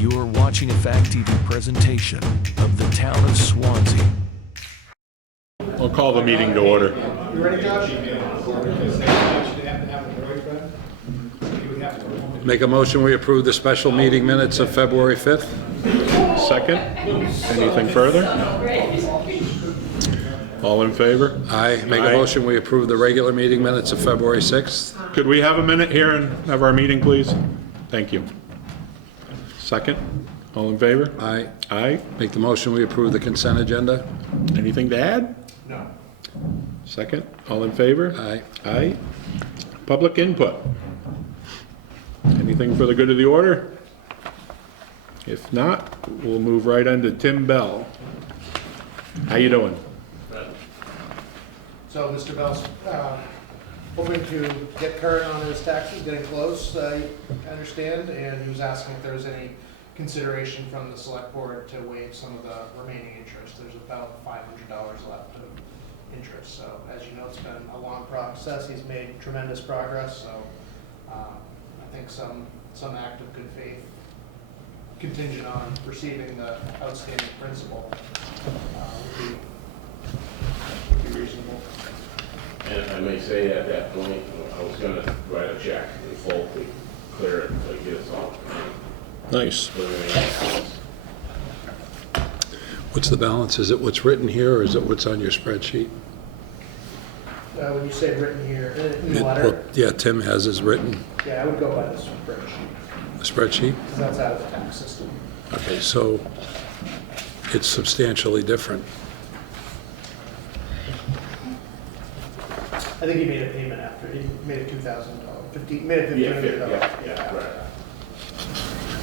You are watching a Fact TV presentation of the town of Swanzey. I'll call the meeting to order. You ready, Josh? Make a motion, we approve the special meeting minutes of February 5th. Second? Anything further? All in favor? Aye. Make a motion, we approve the regular meeting minutes of February 6th. Could we have a minute here and have our meeting, please? Thank you. Second? All in favor? Aye. Aye. Make the motion, we approve the consent agenda. Anything to add? No. Second? All in favor? Aye. Aye. Public input. Anything for the good of the order? If not, we'll move right on to Tim Bell. How you doing? So Mr. Bell's hoping to get current on his taxes, getting close, I understand, and he was asking if there was any consideration from the select board to waive some of the remaining interest. There's about $500 left of interest. So as you know, it's been a long process. He's made tremendous progress. So I think some act of good faith contingent on receiving the outstanding principal would be reasonable. And I may say at that point, I was going to write a check in full to clear it, to get us all. Nice. What's the balance? Is it what's written here, or is it what's on your spreadsheet? When you say written here, in the letter? Well, yeah, Tim has his written. Yeah, I would go by the spreadsheet, The spreadsheet? because that's out of the tax system. Okay, so it's substantially different. I think he made a payment after, he made a $2,000, made a $1,500. Yeah, right.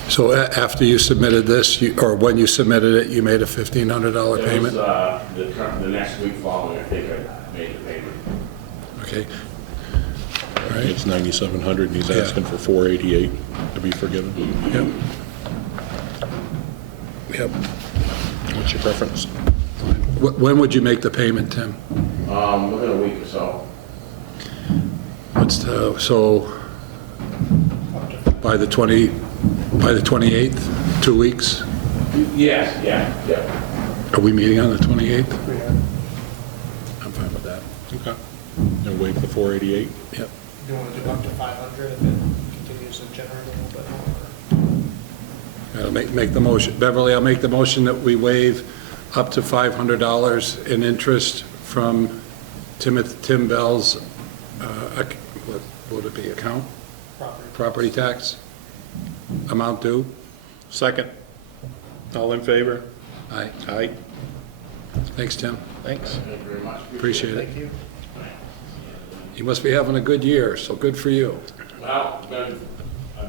So after you submitted this, or when you submitted it, you made a $1,500 payment? It was the next week following, I think I made the payment. Okay. All right. It's 9,700 and he's Yeah. asking for 488 to be forgiven. Yep. Yep. What's your preference? When would you make the payment, Tim? Within a week or so. What's the, so by the 28th, 2 weeks? Yes, yeah. Are we meeting on the 28th? I'm fine with that. Okay. And wait for 488? Yep. Do you want to deduct to 500 if it continues to generate a little bit more? I'll make the motion. Beverly, I'll make the motion that we waive up to $500 in interest from Tim Bell's, what would it be, account? Property tax amount due. Second. All in favor? Aye. Aye. Thanks, Tim. Thanks. Thank you very much. Appreciate it. Thank you. You must be having a good year, so good for you. Well, I've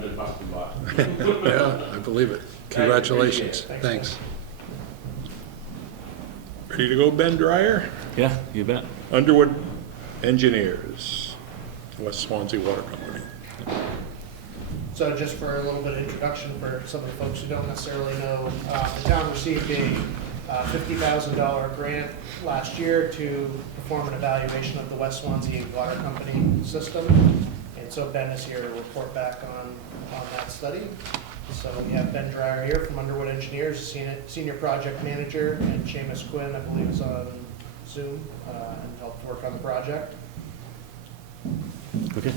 been busting butt. Yeah, I believe it. Congratulations. Thanks. Thanks. Ready to go, Ben Dreyer? Yeah, you bet. Underwood Engineers, West Swanzey Water Company. So just for a little bit of introduction for some of the folks who don't necessarily know, the town received a $50,000 grant last year to perform an evaluation of the West Swanzey Water Company system. And so Ben is here to report back on that study. So we have Ben Dreyer here from Underwood Engineers, Senior Project Manager, and Seamus Quinn, I believe, is on Zoom and helped work on the project. Okay,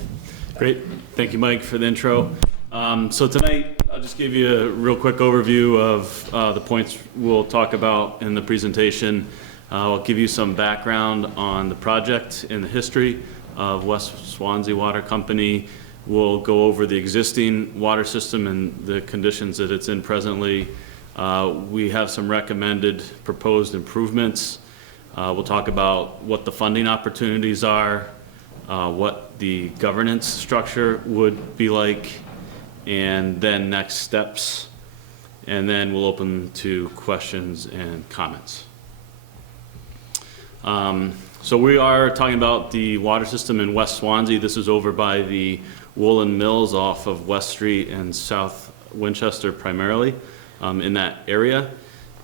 great. Thank you, Mike, for the intro. So tonight, I'll just give you a real quick overview of the points we'll talk about in the presentation. I'll give you some background on the project and the history of West Swanzey Water Company. We'll go over the existing water system and the conditions that it's in presently. We have some recommended proposed improvements. We'll talk about what the funding opportunities are, what the governance structure would be like, and then next steps. And then we'll open to questions and comments. So we are talking about the water system in West Swanzey. This is over by the Woolen Mills off of West Street and South Winchester primarily, in that area.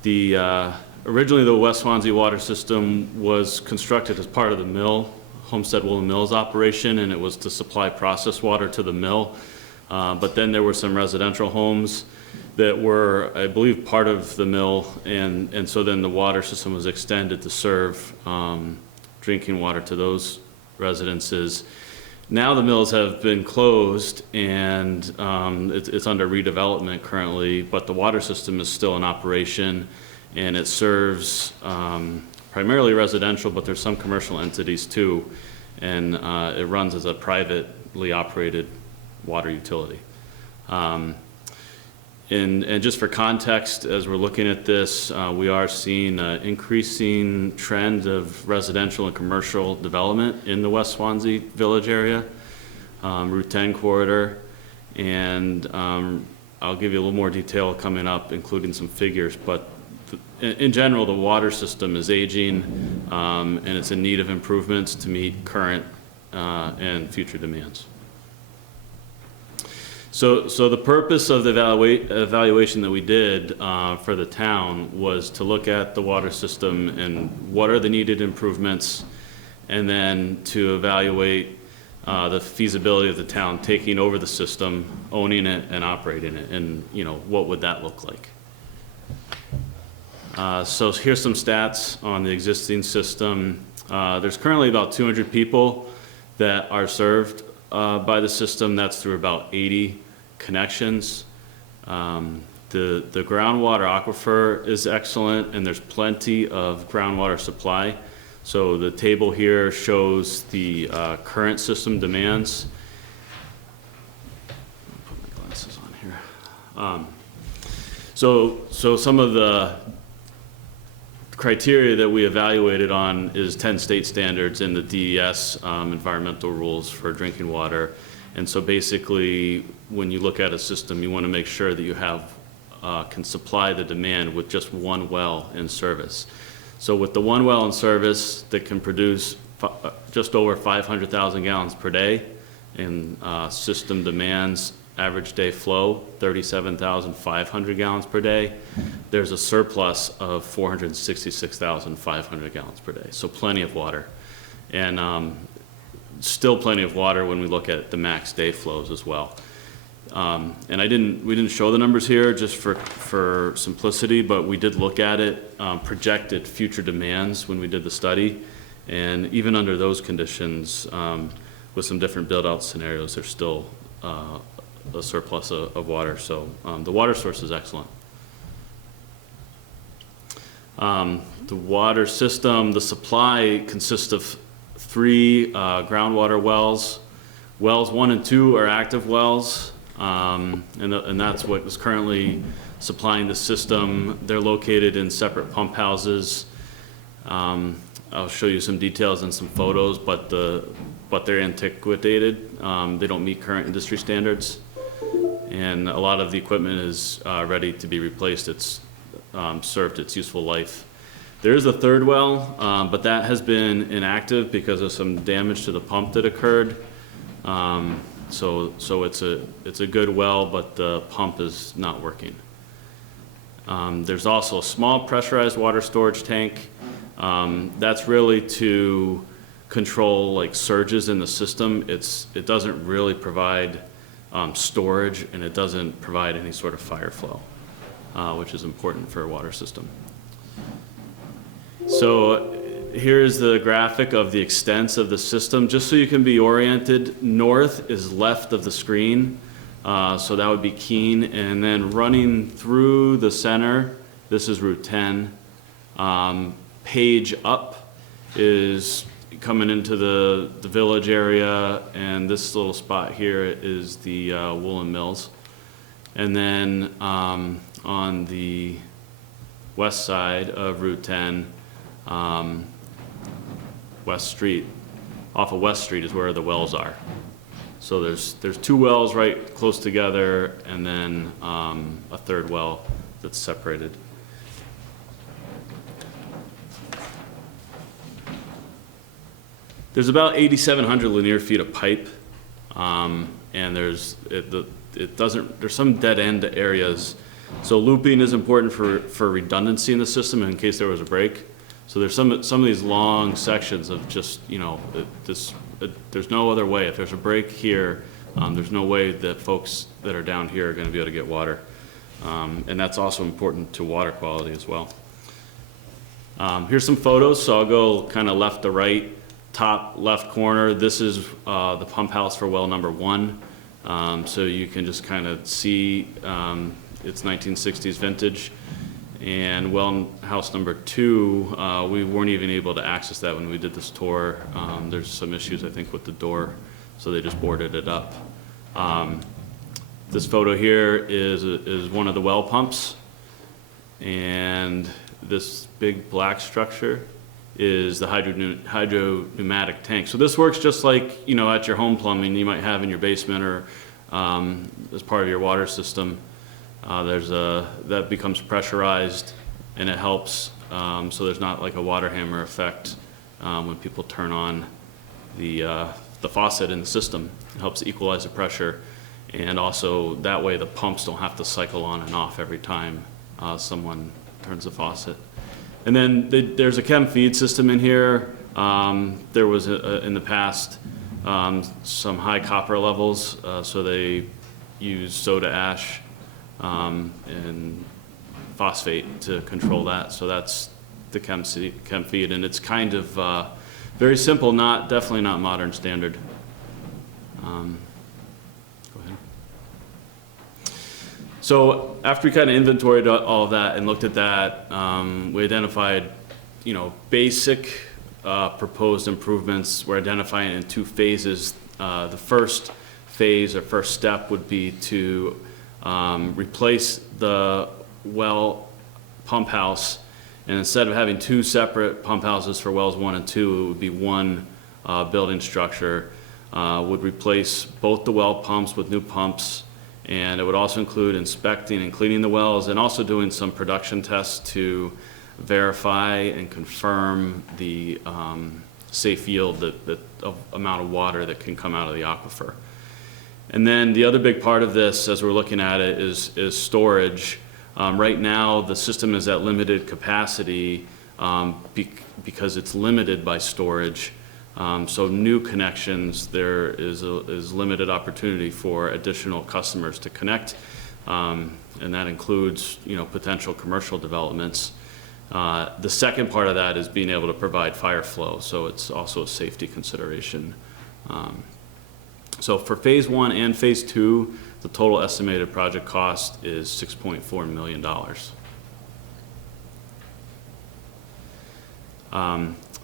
Originally the West Swanzey water system was constructed as part of the mill, Homestead Woolen Mills operation, and it was to supply processed water to the mill. But then there were some residential homes that were, I believe, part of the mill, and so then the water system was extended to serve drinking water to those residences. Now the mills have been closed, and it's under redevelopment currently, but the water system is still in operation, and it serves primarily residential, but there's some commercial entities too, and it runs as a privately operated water utility. And just for context, as we're looking at this, we are seeing an increasing trend of residential and commercial development in the West Swanzey Village area, Route 10 corridor, and I'll give you a little more detail coming up, including some figures, but in general, the water system is aging, and it's in need of improvements to meet current and future demands. So the purpose of the evaluation that we did for the town was to look at the water system and what are the needed improvements, and then to evaluate the feasibility of the town taking over the system, owning it, and operating it, and what would that look like. So here's some stats on the existing system. There's currently about 200 people that are served by the system. That's through about 80 connections. The groundwater aquifer is excellent, and there's plenty of groundwater supply. So the table here shows the current system demands. I'll put my glasses on here. So some of the criteria that we evaluated on is 10 state standards and the DES environmental rules for drinking water. And so basically, when you look at a system, you want to make sure that you have can supply the demand with just one well in service. So with the one well in service that can produce just over 500,000 gallons per day, and system demands average day flow 37,500 gallons per day, there's a surplus of 466,500 gallons per day. So plenty of water, and still plenty of water when we look at the max day flows as well. And we didn't show the numbers here just for simplicity, but we did look at it, projected future demands when we did the study, and even under those conditions, with some different build-out scenarios, there's still a surplus of water. So the water source is excellent. The water system, the supply consists of 3 groundwater wells. Wells 1 and 2 are active wells, and that's what is currently supplying the system. They're located in separate pump houses. I'll show you some details and some photos, but they're antiquated. They don't meet current industry standards, and a lot of the equipment is ready to be replaced. It's served its useful life. There is a 3rd well, but that has been inactive because of some damage to the pump that occurred. So it's a good well, but the pump is not working. There's also a small pressurized water storage tank. That's really to control like surges in the system. It doesn't really provide storage, and it doesn't provide any sort of fire flow, which is important for a water system. So here's the graphic of the extents of the system, just so you can be oriented. North is left of the screen, so that would be Keene, and then running through the center, this is Route 10. Page up is coming into the village area, and this little spot here is the woolen mills. And then on the west side of Route 10, West Street, off of West Street is where the wells are. So there's 2 wells right close together, and then a 3rd well that's separated. There's about 8,700 linear feet of pipe, and there's some dead end areas. So looping is important for redundancy in the system in case there was a break. So there's some of these long sections of just, there's no other way. If there's a break here, there's no way that folks that are down here are going to be able to get water. And that's also important to water quality as well. Here's some photos, so I'll go kind of left to right. Top left corner, this is the pump house for well number 1. So you can just kind of see it's 1960s vintage. And well house number 2, we weren't even able to access that when we did this tour. There's some issues, I think, with the door, so they just boarded it up. This photo here is one of the well pumps, and this big black structure is the hydro pneumatic tank. So this works just like, you know, at your home plumbing you might have in your basement or as part of your water system. That becomes pressurized, and it helps so there's not like a water hammer effect when people turn on the faucet in the system. It helps equalize the pressure, and also that way the pumps don't have to cycle on and off every time someone turns the faucet. And then there's a chem feed system in here. There was in the past some high copper levels, so they use soda ash and phosphate to control that. So that's the chem feed, and it's kind of very simple, definitely not modern standard. Go ahead. So after we kind of inventoried all of that and looked at that, we identified, you know, basic proposed improvements. We're identifying in 2 phases. The first phase or first step would be to replace the well pump house, and instead of having 2 separate pump houses for wells 1 and 2, it would be one building structure. Would replace both the well pumps with new pumps, and it would also include inspecting and cleaning the wells, and also doing some production tests to verify and confirm the safe yield, the amount of water that can come out of the aquifer. And then the other big part of this, as we're looking at it, is storage. Right now, the system is at limited capacity because it's limited by storage. So new connections, there is limited opportunity for additional customers to connect, and that includes, you know, potential commercial developments. The second part of that is being able to provide fire flow, so it's also a safety consideration. So for phase 1 and phase 2, the total estimated project cost is $6.4 million.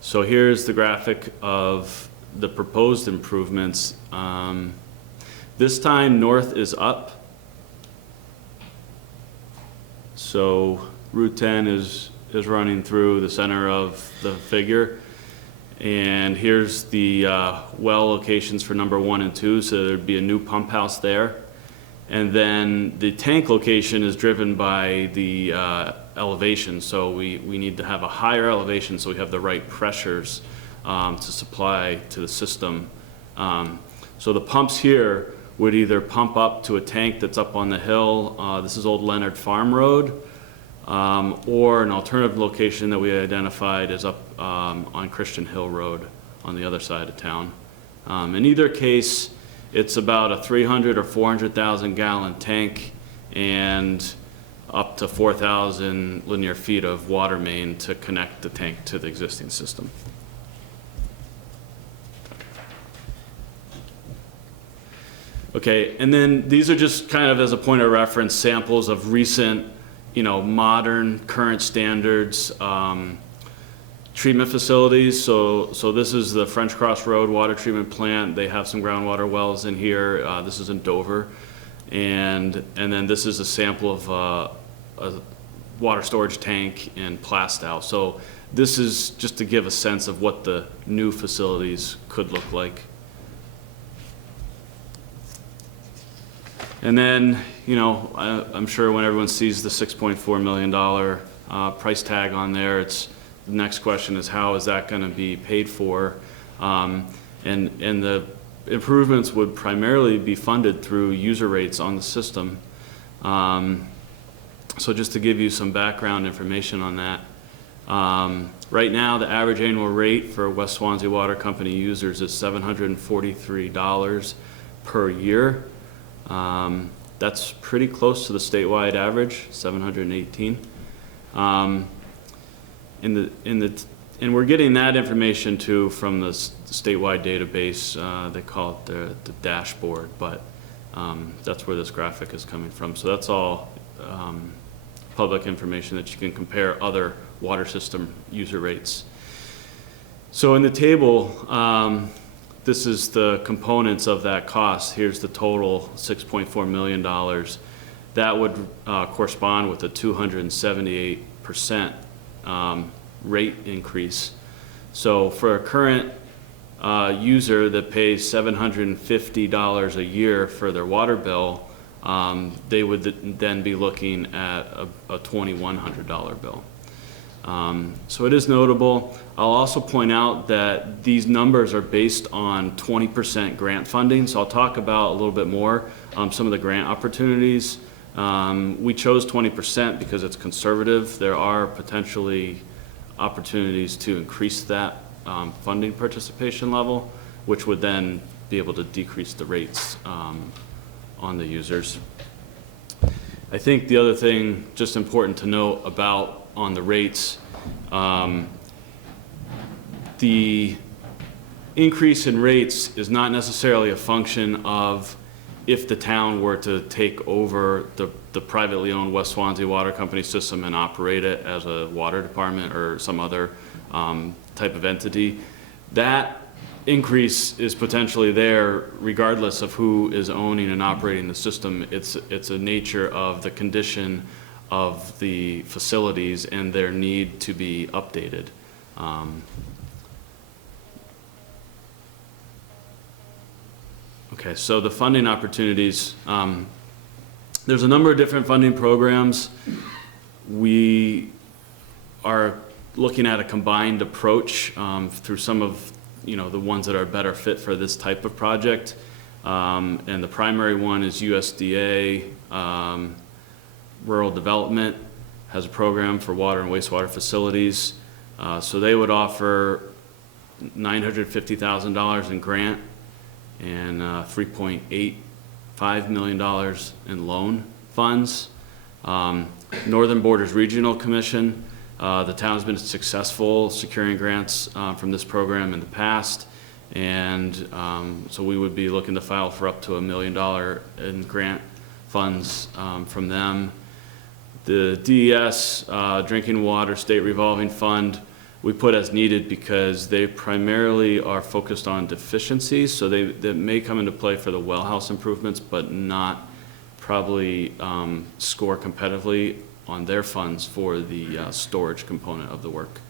So here's the graphic of the proposed improvements. This time north is up. So Route 10 is running through the center of the figure. And here's the well locations for number 1 and 2, so there'd be a new pump house there. And then the tank location is driven by the elevation, so we need to have a higher elevation so we have the right pressures to supply to the system. So the pumps here would either pump up to a tank that's up on the hill, this is Old Leonard Farm Road, or an alternative location that we identified is up on Christian Hill Road on the other side of town. In either case, it's about a 300 or 400,000 gallon tank and up to 4,000 linear feet of water main to connect the tank to the existing system. Okay, and then these are just kind of as a point of reference samples of recent, you know, modern, current standards treatment facilities. So this is the French Cross Road water treatment plant. They have some groundwater wells in here. This is in Dover, and then this is a sample of a water storage tank in Plastow. So this is just to give a sense of what the new facilities could look like. And then, you know, I'm sure when everyone sees the $6.4 million price tag on there, the next question is how is that going to be paid for? And the improvements would primarily be funded through user rates on the system. So just to give you some background information on that, right now the average annual rate for West Swanzey Water Company users is $743 per year. That's pretty close to the statewide average, 718. And we're getting that information too from the statewide database. They call it the dashboard, but that's where this graphic is coming from. So that's all public information that you can compare other water system user rates. So in the table, this is the components of that cost. Here's the total, $6.4 million. That would correspond with a 278% rate increase. So for a current user that pays $750 a year for their water bill, they would then be looking at a $2,100 bill. So it is notable. I'll also point out that these numbers are based on 20% grant funding. So I'll talk about a little bit more some of the grant opportunities. We chose 20% because it's conservative. There are potentially opportunities to increase that funding participation level, which would then be able to decrease the rates on the users. I think the other thing just important to note about on the rates, the increase in rates is not necessarily a function of if the town were to take over the privately owned West Swanzey Water Company system and operate it as a water department or some other type of entity. That increase is potentially there regardless of who is owning and operating the system. It's a nature of the condition of the facilities and their need to be updated. Okay, so the funding opportunities. There's a number of different funding programs. We are looking at a combined approach through some of the ones that are better fit for this type of project. And the primary one is USDA. Rural Development has a program for water and wastewater facilities. So they would offer $950,000 in grant and $3.85 million in loan funds. Northern Borders Regional Commission, the town has been successful securing grants from this program in the past, and so we would be looking to file for up to $1 million in grant funds from them. The DES, Drinking Water State Revolving Fund, we put as needed because they primarily are focused on deficiencies, so they may come into play for the well house improvements, but not probably score competitively on their funds for the storage component of the work.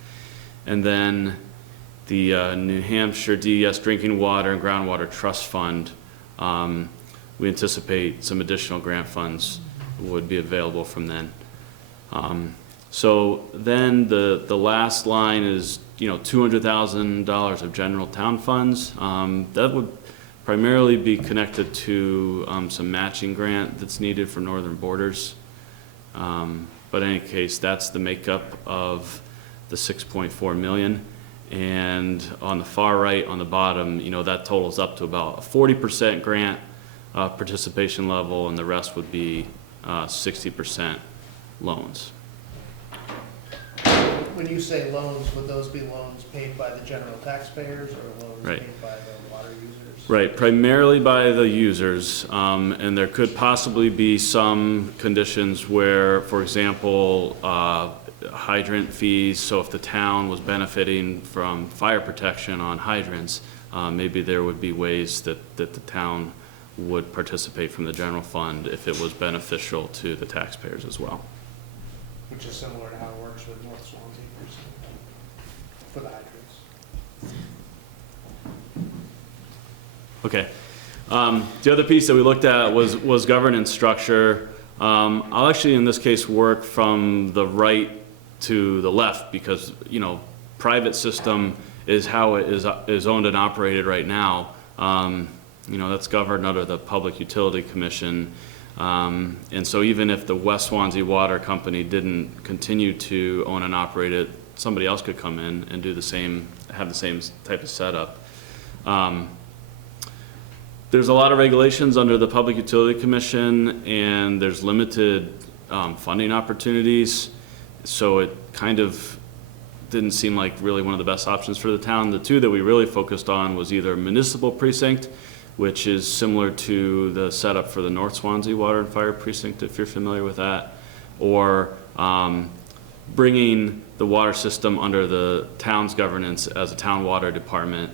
And then the New Hampshire DES Drinking Water and Groundwater Trust Fund, we anticipate some additional grant funds would be available from then. So then the last line is $200,000 of general town funds. That would primarily be connected to some matching grant that's needed for Northern Borders. But in any case, that's the makeup of the 6.4 million. And on the far right, on the bottom, that totals up to about a 40% grant participation level, and the rest would be 60% loans. When you say loans, would those be loans paid by the general taxpayers or loans Right. paid by the water users? Right, primarily by the users, and there could possibly be some conditions where, for example, hydrant fees, so if the town was benefiting from fire protection on hydrants, maybe there would be ways that the town would participate from the general fund if it was beneficial to the taxpayers as well. Which is similar to how it works with North Swansea for the hydrants. Okay. The other piece that we looked at was governance structure. I'll actually, in this case, work from the right to the left because, private system is how it is owned and operated right now. That's governed under the Public Utility Commission. And so even if the West Swanzey Water Company didn't continue to own and operate it, somebody else could come in and do have the same type of setup. There's a lot of regulations under the Public Utility Commission, and there's limited funding opportunities, so it kind of didn't seem like really one of the best options for the town. The two that we really focused on was either municipal precinct, which is similar to the setup for the North Swanzey Water and Fire Precinct, if you're familiar with that, or bringing the water system under the town's governance as a town water department.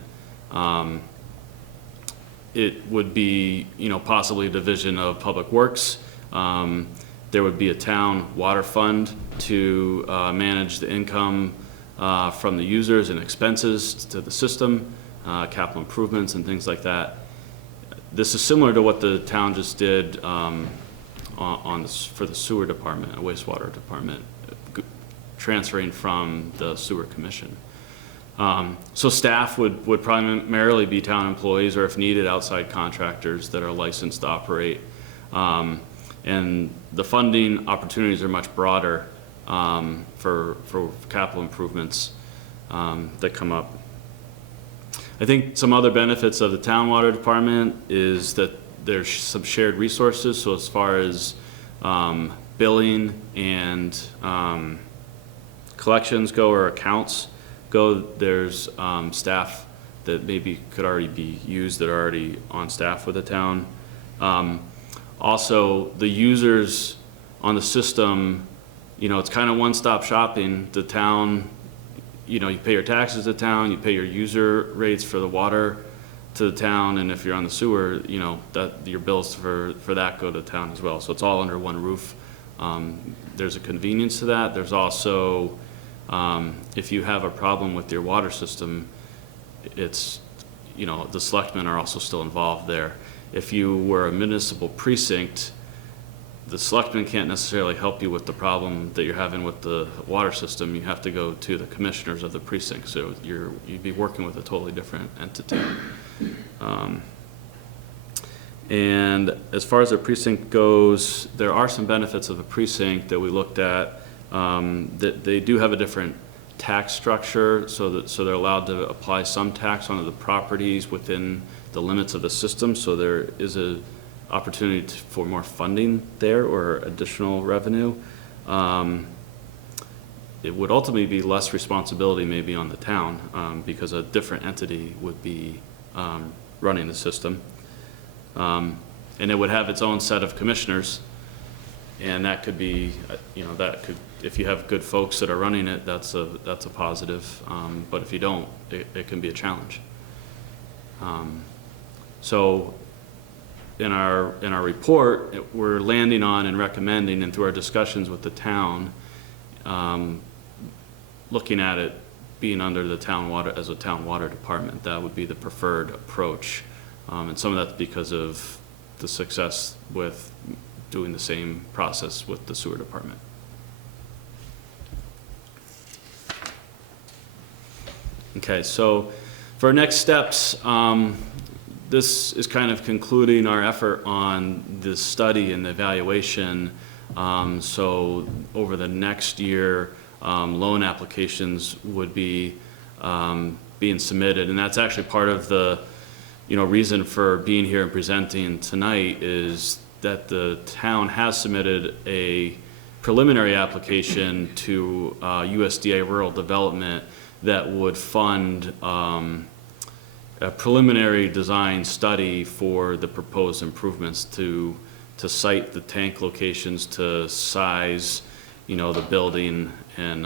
It would be, possibly a division of Public Works. There would be a town water fund to manage the income from the users and expenses to the system, capital improvements and things like that. This is similar to what the town just did for the sewer department, wastewater department, transferring from the sewer commission. So staff would primarily be town employees, or if needed, outside contractors that are licensed to operate. And the funding opportunities are much broader for capital improvements that come up. I think some other benefits of the town water department is that there's some shared resources. So as far as billing and collections go, or accounts go, there's staff that maybe could already be used that are already on staff with the town. Also, the users on the system, it's kind of one-stop shopping. The town, you pay your taxes to the town, you pay your user rates for the water to the town, and if you're on the sewer, that your bills for that go to the town as well. So it's all under one roof. There's a convenience to that. There's also, if you have a problem with your water system, it's, the selectmen are also still involved there. If you were a municipal precinct, the selectmen can't necessarily help you with the problem that you're having with the water system. You have to go to the commissioners of the precinct, so you'd be working with a totally different entity. And as far as the precinct goes, there are some benefits of a precinct that we looked at. That they do have a different tax structure, so they're allowed to apply some tax onto the properties within the limits of the system. So there is a opportunity for more funding there, or additional revenue. It would ultimately be less responsibility maybe on the town, because a different entity would be running the system. And it would have its own set of commissioners, and that could be, if you have good folks that are running it, that's a positive. But if you don't, it can be a challenge. So in our report, we're landing on and recommending, and through our discussions with the town, looking at it being under the town water, as a town water department. That would be the preferred approach. And some of that's because of the success with doing the same process with the sewer department. Okay, so for our next steps, this is kind of concluding our effort on this study and the evaluation. So over the next year, loan applications would be being submitted, and that's actually part of the reason for being here and presenting tonight, is that the town has submitted a preliminary application to USDA Rural Development that would fund a preliminary design study for the proposed improvements to site the tank locations, to size, the building, and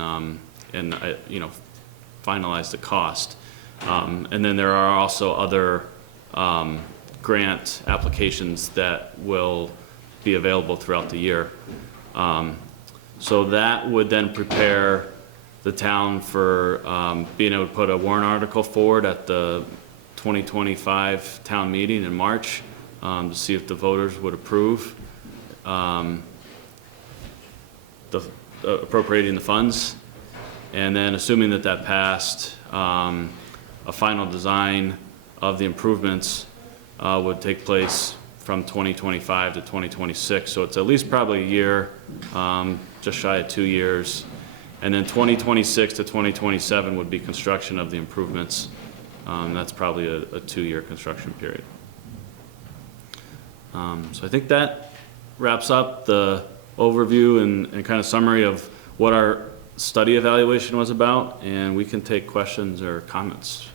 finalize the cost. And then there are also other grant applications that will be available throughout the year. So that would then prepare the town for being able to put a warrant article forward at the 2025 town meeting in March, to see if the voters would approve appropriating the funds. And then assuming that passed, a final design of the improvements would take place from 2025 to 2026. So it's at least probably a year, just shy of 2 years. And then 2026 to 2027 would be construction of the improvements. That's probably a 2-year construction period. So I think that wraps up the overview and kind of summary of what our study evaluation was about, and we can take questions or comments.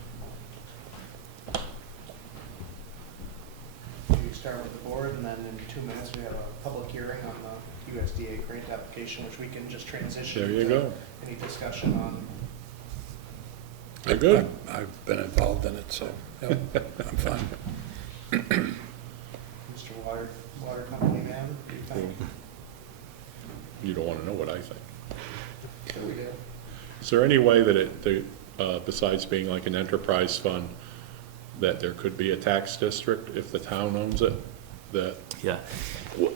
We start with the board, and then in 2 minutes, we have a public hearing on the USDA grant application, which we can just transition. There you to go. Any discussion on. You're good. I've been involved in it, so, yep, I'm fine. Mr. Water Company man, what do you think? You don't want to know what I think. Sure we did. Is there any way that besides being like an enterprise fund, that there could be a tax district if the town owns it? That Yeah.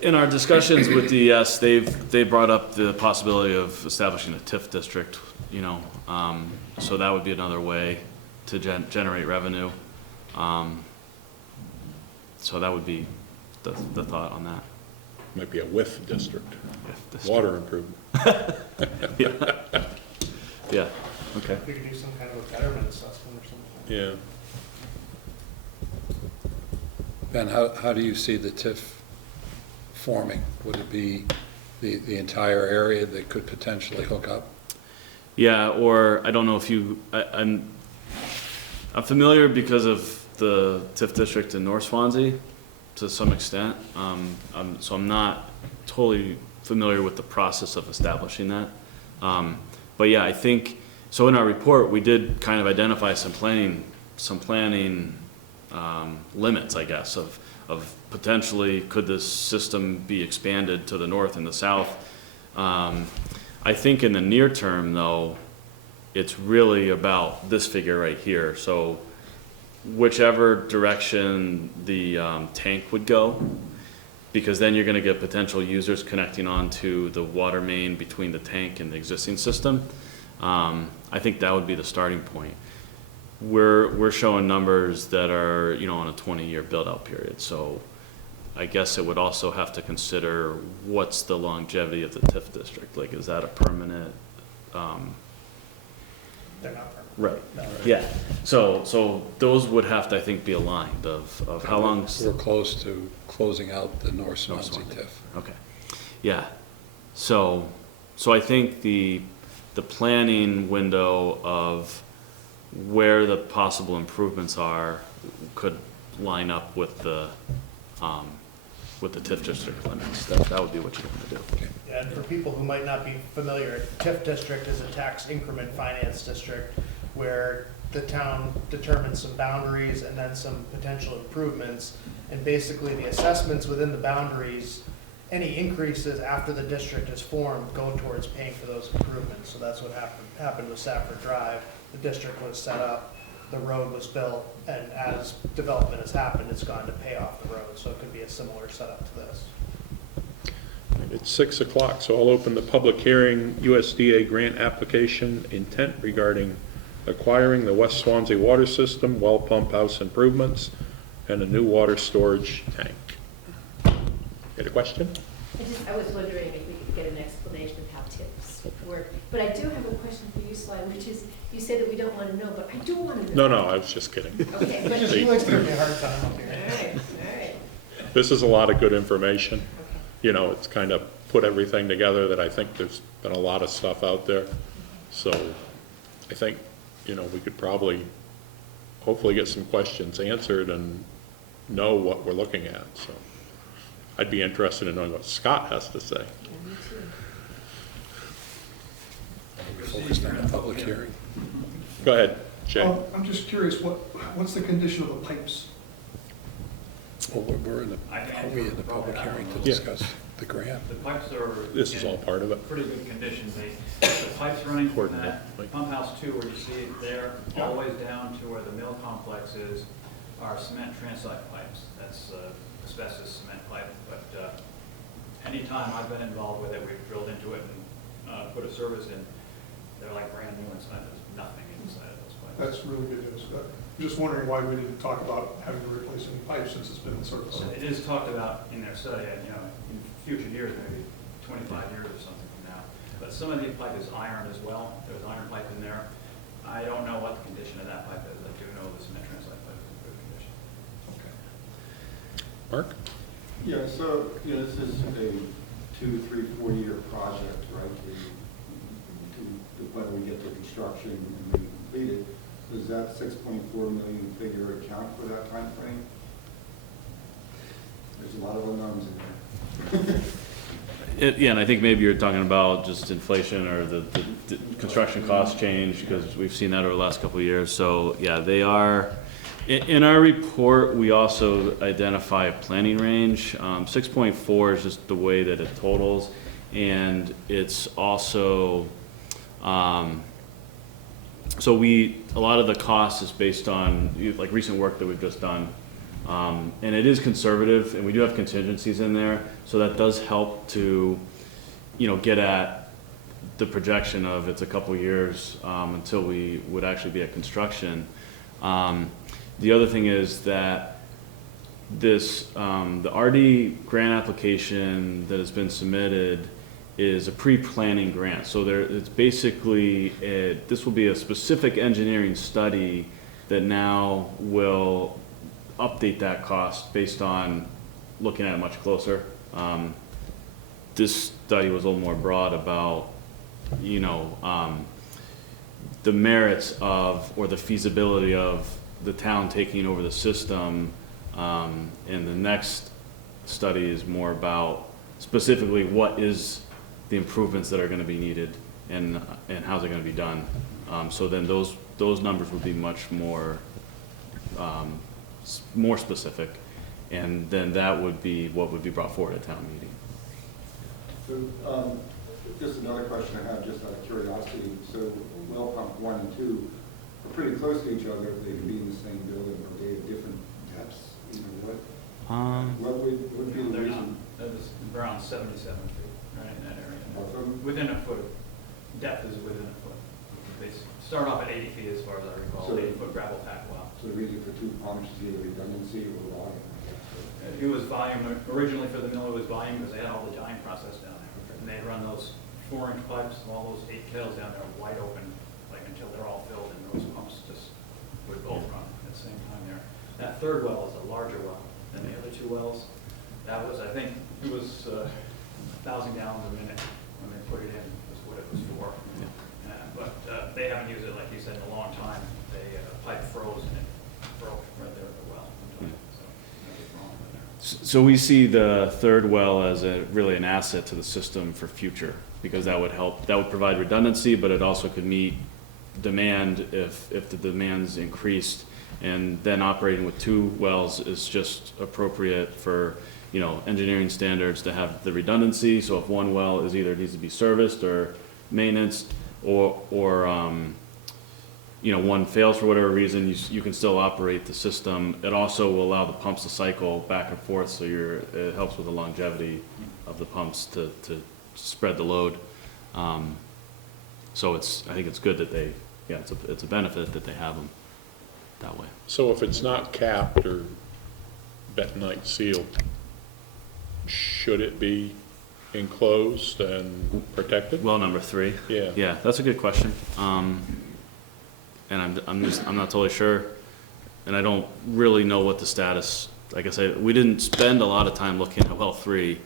In our discussions with DES, they brought up the possibility of establishing a TIF district, so that would be another way to generate revenue. So that would be the thought on that. might be a WIF district, If this- water improvement. Yeah. Yeah, okay. We could do some kind of a betterment assessment or something. Yeah. Ben, how do you see the TIF forming? Would it be the entire area that could potentially hook up? Yeah, or I don't know if I'm familiar because of the TIF district in North Swansea to some extent. So I'm not totally familiar with the process of establishing that. But yeah, I think, so in our report, we did kind of identify some planning limits, I guess, of potentially could this system be expanded to the north and the south. I think in the near term, though, it's really about this figure right here. So whichever direction the tank would go, because then you're going to get potential users connecting onto the water main between the tank and the existing system. I think that would be the starting point. We're showing numbers that are, on a 20-year build-out period. So I guess it would also have to consider what's the longevity of the TIF district. Like, is that a permanent? They're not permanent. Right. Yeah. So those would have to, I think, be aligned of how long. We're close to closing out the North Swansea Swansea. TIF. Okay. Yeah. So I think the planning window of where the possible improvements are could line up with the TIF district limits. That would be what you want to do. Yeah, and for people who might not be familiar, TIF district is a tax increment finance district where the town determines some boundaries and then some potential improvements. And basically the assessments within the boundaries, any increases after the district is formed go towards paying for those improvements. So that's what happened with Safford Drive. The district was set up, the road was built, and as development has happened, it's gone to pay off the road. So it could be a similar setup to this. It's 6 o'clock, so I'll open the public hearing, USDA grant application intent regarding acquiring the West Swanzey Water System, well pump house improvements, and a new water storage tank. Got a question? I was wondering if we could get an explanation of how tips work. But I do have a question for you, Sly, which is, you say that we don't want to know, but I do want to know. No, I was just kidding. Okay, but, He likes to give me a hard time up all here. right, all right. This is a lot of good information. Okay. It's kind of put everything together that I think there's been a lot of stuff out there. So I think, we could probably, hopefully get some questions answered and know what we're looking at. So I'd be interested in knowing what Scott has to say. Yeah, me too. We're focused on the public hearing. Go ahead, Jay. I'm just curious, what's the condition of the pipes? Well, we're in the public hearing to discuss the grant. The pipes are This is all part of it. pretty good condition. The pipes running from Coordinate, that like- pump house two, where you see it there, all the way down to where the mill complex is, are cement transite pipes. That's asbestos cement pipe, but anytime I've been involved with it, we've drilled into it and put a service in. They're like brand new inside. There's nothing inside of those pipes. That's really good news. I'm just wondering why we didn't talk about having to replace any pipes since it's been sort of. So it is talked about in their study, and in future years, maybe 25 years or something from now. But some of the pipe is iron as well. There's iron pipe in there. I don't know what the condition of that pipe is. I do know the cement transite pipe is in good condition. Mark? Yeah, so, this is a 2, 3, 4-year project, right? When we get to construction and we complete it, does that 6.4 million figure account for that time frame? There's a lot of unknowns in there. Yeah, and I think maybe you're talking about just inflation or the construction cost change, because we've seen that over the last couple of years. So, yeah, they are, in our report, we also identify a planning range. 6.4 is just the way that it totals, and it's also, so a lot of the cost is based on, like, recent work that we've just done. And it is conservative, and we do have contingencies in there, so that does help to, get at the projection of it's a couple years until we would actually be at construction. The other thing is that this, the RD grant application that has been submitted is a pre-planning grant. So it's basically, this will be a specific engineering study that now will update that cost based on looking at it much closer. This study was a little more broad about, the merits of, or the feasibility of the town taking over the system. And the next study is more about specifically what is the improvements that are gonna be needed and how's it gonna be done. So then those numbers would be much more, more specific, and then that would be what would be brought forward at town meeting. So, just another question I have, just out of curiosity. So, well pump 1 and 2 are pretty close to each other. If they could be in the same building, or they at different depths. What would be the They're reason? not. That was around 77 feet, right in that area. Both of them? Within a foot. Depth is within a foot. They start off at 80 feet as far as I recall, So- 80-foot gravel pack well. So the reason for 2 pumps is either redundancy or volume, I guess. It was volume, originally for the mill it was volume because they had all the dyeing process down there. And they'd run those 4-inch pipes, all those 8 kettles down there wide open, like until they're all filled, and those pumps just would both run at the same time there. That third well is a larger well than the other 2 wells. That was, I think, it was 1,000 gallons a minute when they put it in, was what it was for. But they haven't used it, like you said, in a long time. They pipe froze and it broke right there at the well. So nothing wrong with there. So we see the third well as really an asset to the system for future, because that would help, that would provide redundancy, but it also could meet demand if the demand's increased. And then operating with 2 wells is just appropriate for, engineering standards to have the redundancy. So if one well is either needs to be serviced or maintenance, or one fails for whatever reason, you can still operate the system. It also will allow the pumps to cycle back and forth, so it helps with the longevity of the pumps to spread the load. So I think it's good that it's a benefit that they have them that way. So if it's not capped or bentonite sealed, should it be enclosed and protected? Well, number 3. Yeah. Yeah, that's a good question. And I'm not totally sure, and I don't really know what the status. Like I said, we didn't spend a lot of time looking at well 3,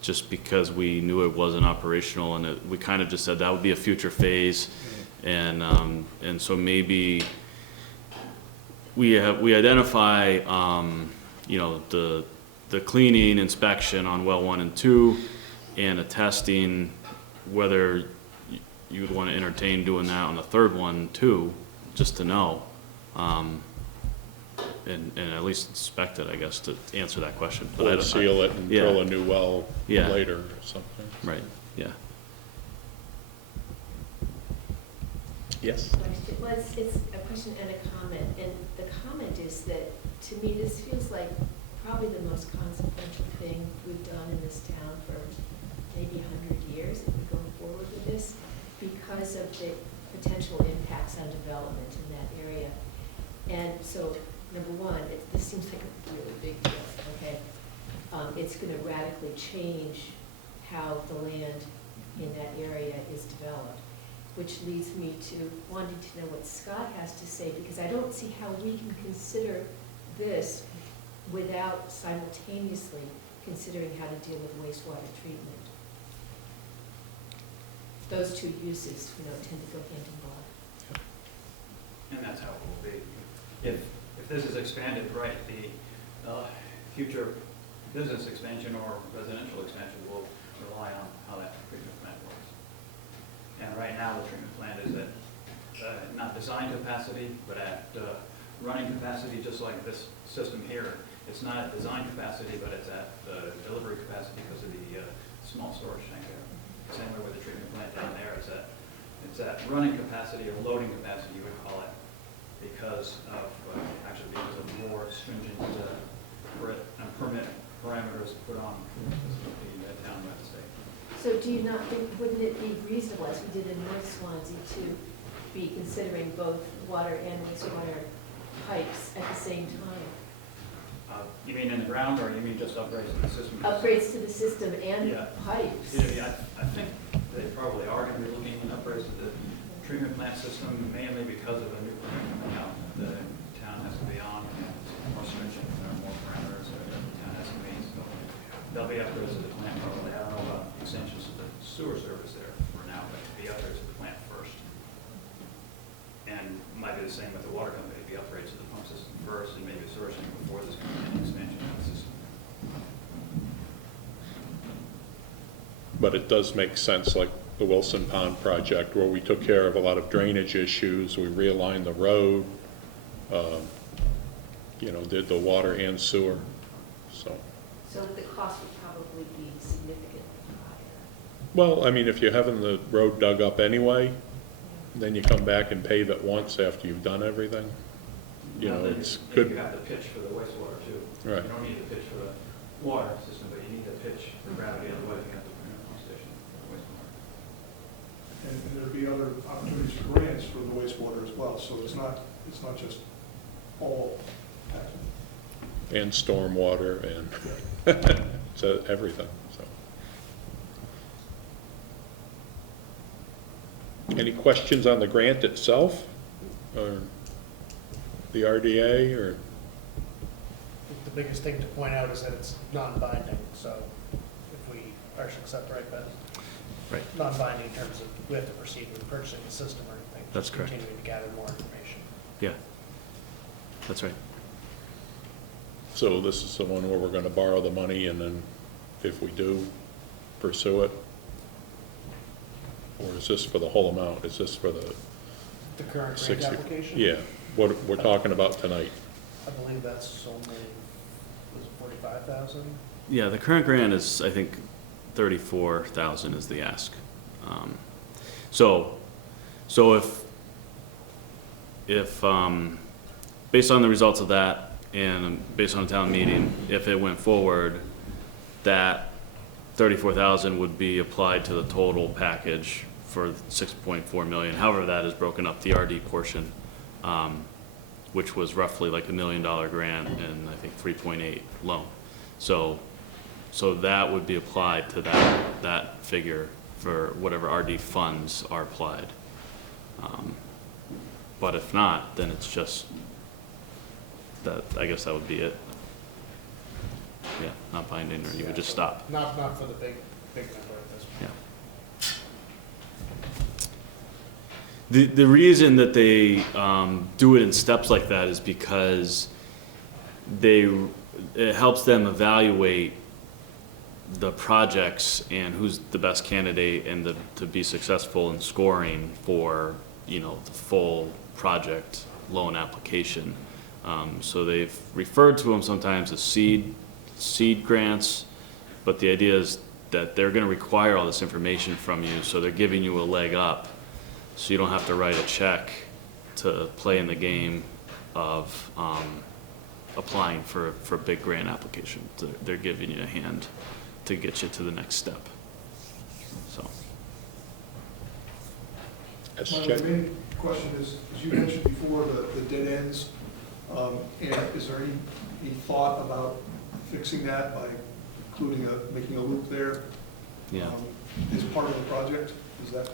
just because we knew it wasn't operational, and we kind of just said that would be a future phase, and so maybe we identify the cleaning inspection on well 1 and 2, and a testing whether you would want to entertain doing that on the third one too, just to know, and at least inspect it, I guess, to answer that question. But Or seal it and drill a new well Yeah. later or something. Right. Yeah. Yes. Question. Well, it's a question and a comment, and the comment is that, to me, this feels like probably the most consequential thing we've done in this town for maybe 100 years, if we go forward with this, because of the potential impacts on development in that area. And so, number one, this seems like a really big deal, okay? It's gonna radically change how the land in that area is developed, which leads me to wanting to know what Scott has to say, because I don't see how we can consider this without simultaneously considering how to deal with wastewater treatment. Those two uses, tend to go hand in glove. And that's how it will be. If this is expanded, right, the future business expansion or residential expansion will rely on how that treatment plant works. And right now, the treatment plant is at not design capacity, but at running capacity, just like this system here. It's not at design capacity, but it's at delivery capacity because of the small storage tank there. Same way with the treatment plant down there, it's at running capacity or loading capacity, you would call it, because of more stringent permit parameters put on the town by the state. So do you not think, wouldn't it be reasonable, as we did in North Swansea, to be considering both water and wastewater pipes at the same time? You mean in the ground, or you mean just upgrades to the system? Upgrades to the system and Yeah. pipes? Yeah, I think they probably are going to be looking at upgrades to the treatment plant system, mainly because of a new permit coming out. The town has to be on, and it's more stringent, there are more parameters that the town has to meet. So there'll be upgrades to the plant probably. I don't know about extensions to the sewer service there for now, but the upgrades to the plant first. And might be the same with the water company, the upgrades to the pump system first, and maybe sewer system before this expansion of the system. But it does make sense, like the Wilson Pond project, where we took care of a lot of drainage issues, we realigned the road, did the water and sewer, so. So that the cost would probably be significantly higher. Well, I mean, if you're having the road dug up anyway, then you come back and pave it once after you've done everything. It's good. You have the pitch for the wastewater too. Right. You don't need the pitch for the water system, but you need the pitch for gravity, otherwise you have to put in a pump station for the wastewater. And there'd be other opportunities for grants for the wastewater as well, so it's not just all taxing. And stormwater and so everything, so. Any questions on the grant itself, or the RDA, or? The biggest thing to point out is that it's non-binding, so if we are to accept the right bet. Right. Non-binding in terms of we have to proceed with purchasing the system or anything. That's just correct. Continuing to gather more information. Yeah, that's right. So this is the one where we're gonna borrow the money, and then if we do pursue it? Or is this for the whole amount? Is this for the The current grant 60? application? Yeah, what we're talking about tonight. I believe that's only, was it 45,000? Yeah, the current grant is, I think, 34,000 is the ask. So if based on the results of that and based on the town meeting, if it went forward, that 34,000 would be applied to the total package for 6.4 million. However, that is broken up, the RD portion, which was roughly like $1 million grant and I think 3.8 loan. So that would be applied to that figure for whatever RD funds are applied. But if not, then it's just that, I guess that would be it. Yeah, not binding, or you would just stop. Not for the big number at this point. Yeah. The reason that they do it in steps like that is because it helps them evaluate the projects and who's the best candidate and to be successful in scoring for, the full project loan application. So they've referred to them sometimes as seed grants, but the idea is that they're going to require all this information from you, so they're giving you a leg up, so you don't have to write a check to play in the game of applying for a big grant application. They're giving you a hand to get you to the next step. So. My main question is, as you mentioned before, the dead ends, and is there any thought about fixing that by including making a loop there? Yeah. Is part of the project, is that?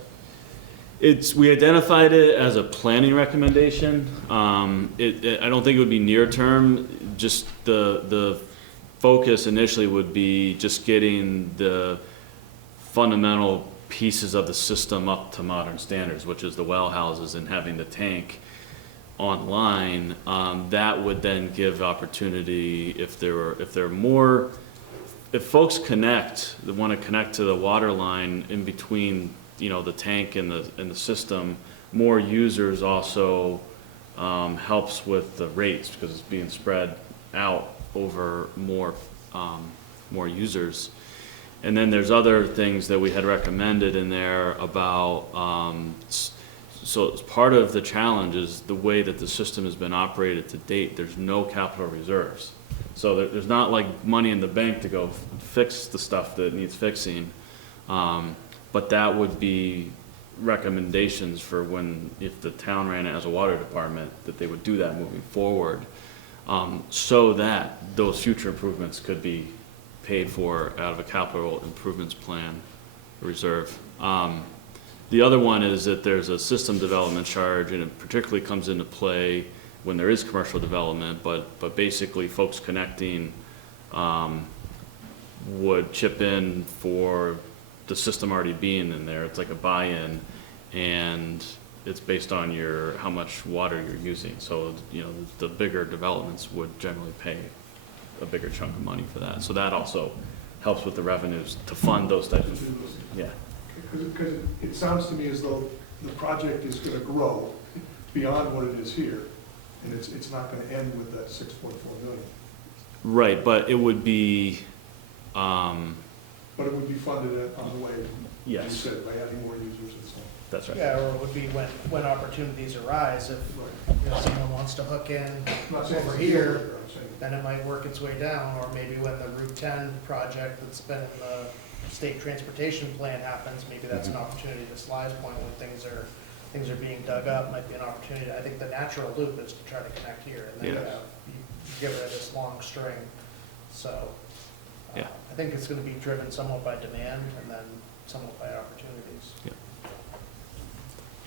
We identified it as a planning recommendation. I don't think it would be near term, just the focus initially would be just getting the fundamental pieces of the system up to modern standards, which is the well houses and having the tank online. That would then give opportunity if folks want to connect to the water line in between, the tank and the system, more users also helps with the rates because it's being spread out over more users. And then there's other things that we had recommended in there about, so part of the challenge is the way that the system has been operated to date, there's no capital reserves. So there's not like money in the bank to go fix the stuff that needs fixing. But that would be recommendations for if the town ran it as a water department, that they would do that moving forward, so that those future improvements could be paid for out of a capital improvements plan reserve. The other one is that there's a system development charge, and it particularly comes into play when there is commercial development, but basically folks connecting would chip in for the system already being in there. It's like a buy-in, and it's based on how much water you're using. So, the bigger developments would generally pay a bigger chunk of money for that. So that also helps with the revenues to fund those types of, yeah. Because it sounds to me as though the project is going to grow beyond what it is here, and it's not going to end with that 6.4 million. Right, but it would be, But it would be funded on the way, yes. you said, by adding more users and so on. That's right. Yeah, or it would be when opportunities arise, if someone wants to hook in I'm not saying over it's a deal here, breaker, I'm saying- then it might work its way down, or maybe when the Route 10 project that's been in the state transportation plan happens, maybe that's an opportunity, to Sly's point, when things are being dug up, might be an opportunity. I think the natural loop is to try to connect here, and then Yes. you give it this long string. So, Yeah. I think it's gonna be driven somewhat by demand, and then somewhat by opportunities. Yeah.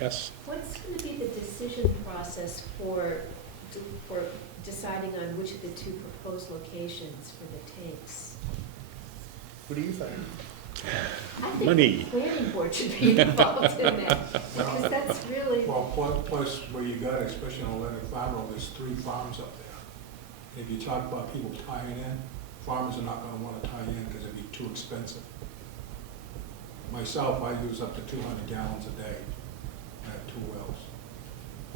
Yes? What's going to be the decision process for deciding on which of the two proposed locations for the tanks? What do you think? I think Money. the planning board should be involved in that, because that's really, Well, plus where you got, especially on Atlantic Farm Road, there's 3 farms up there. If you talk about people tying in, farmers are not gonna wanna tie in because it'd be too expensive. Myself, I use up to 200 gallons a day. I have 2 wells.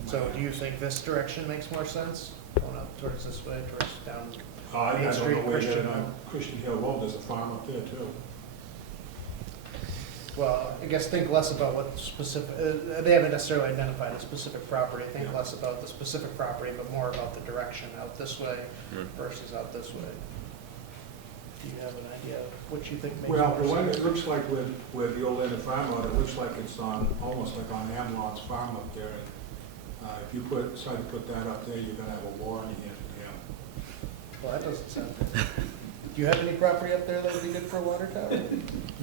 So do you think this direction makes more sense? Going up towards this way, towards down I Main don't Street, know where Christian? they're on Christian Hill Road, there's a farm up there too. Well, I guess think less about what specific, they haven't necessarily identified a specific property. Think Yeah. less about the specific property, but more about the direction, out this way Hmm. versus out this way. Do you have an idea of what you think makes more Well, sense? the one it looks like with the old Atlantic Farm Road, it looks like it's almost like on Amlon's farm up there. And if you decide to put that up there, you're gonna have a war on your hands with him. Well, that doesn't sound good. Do you have any property up there that would be good for a water tower?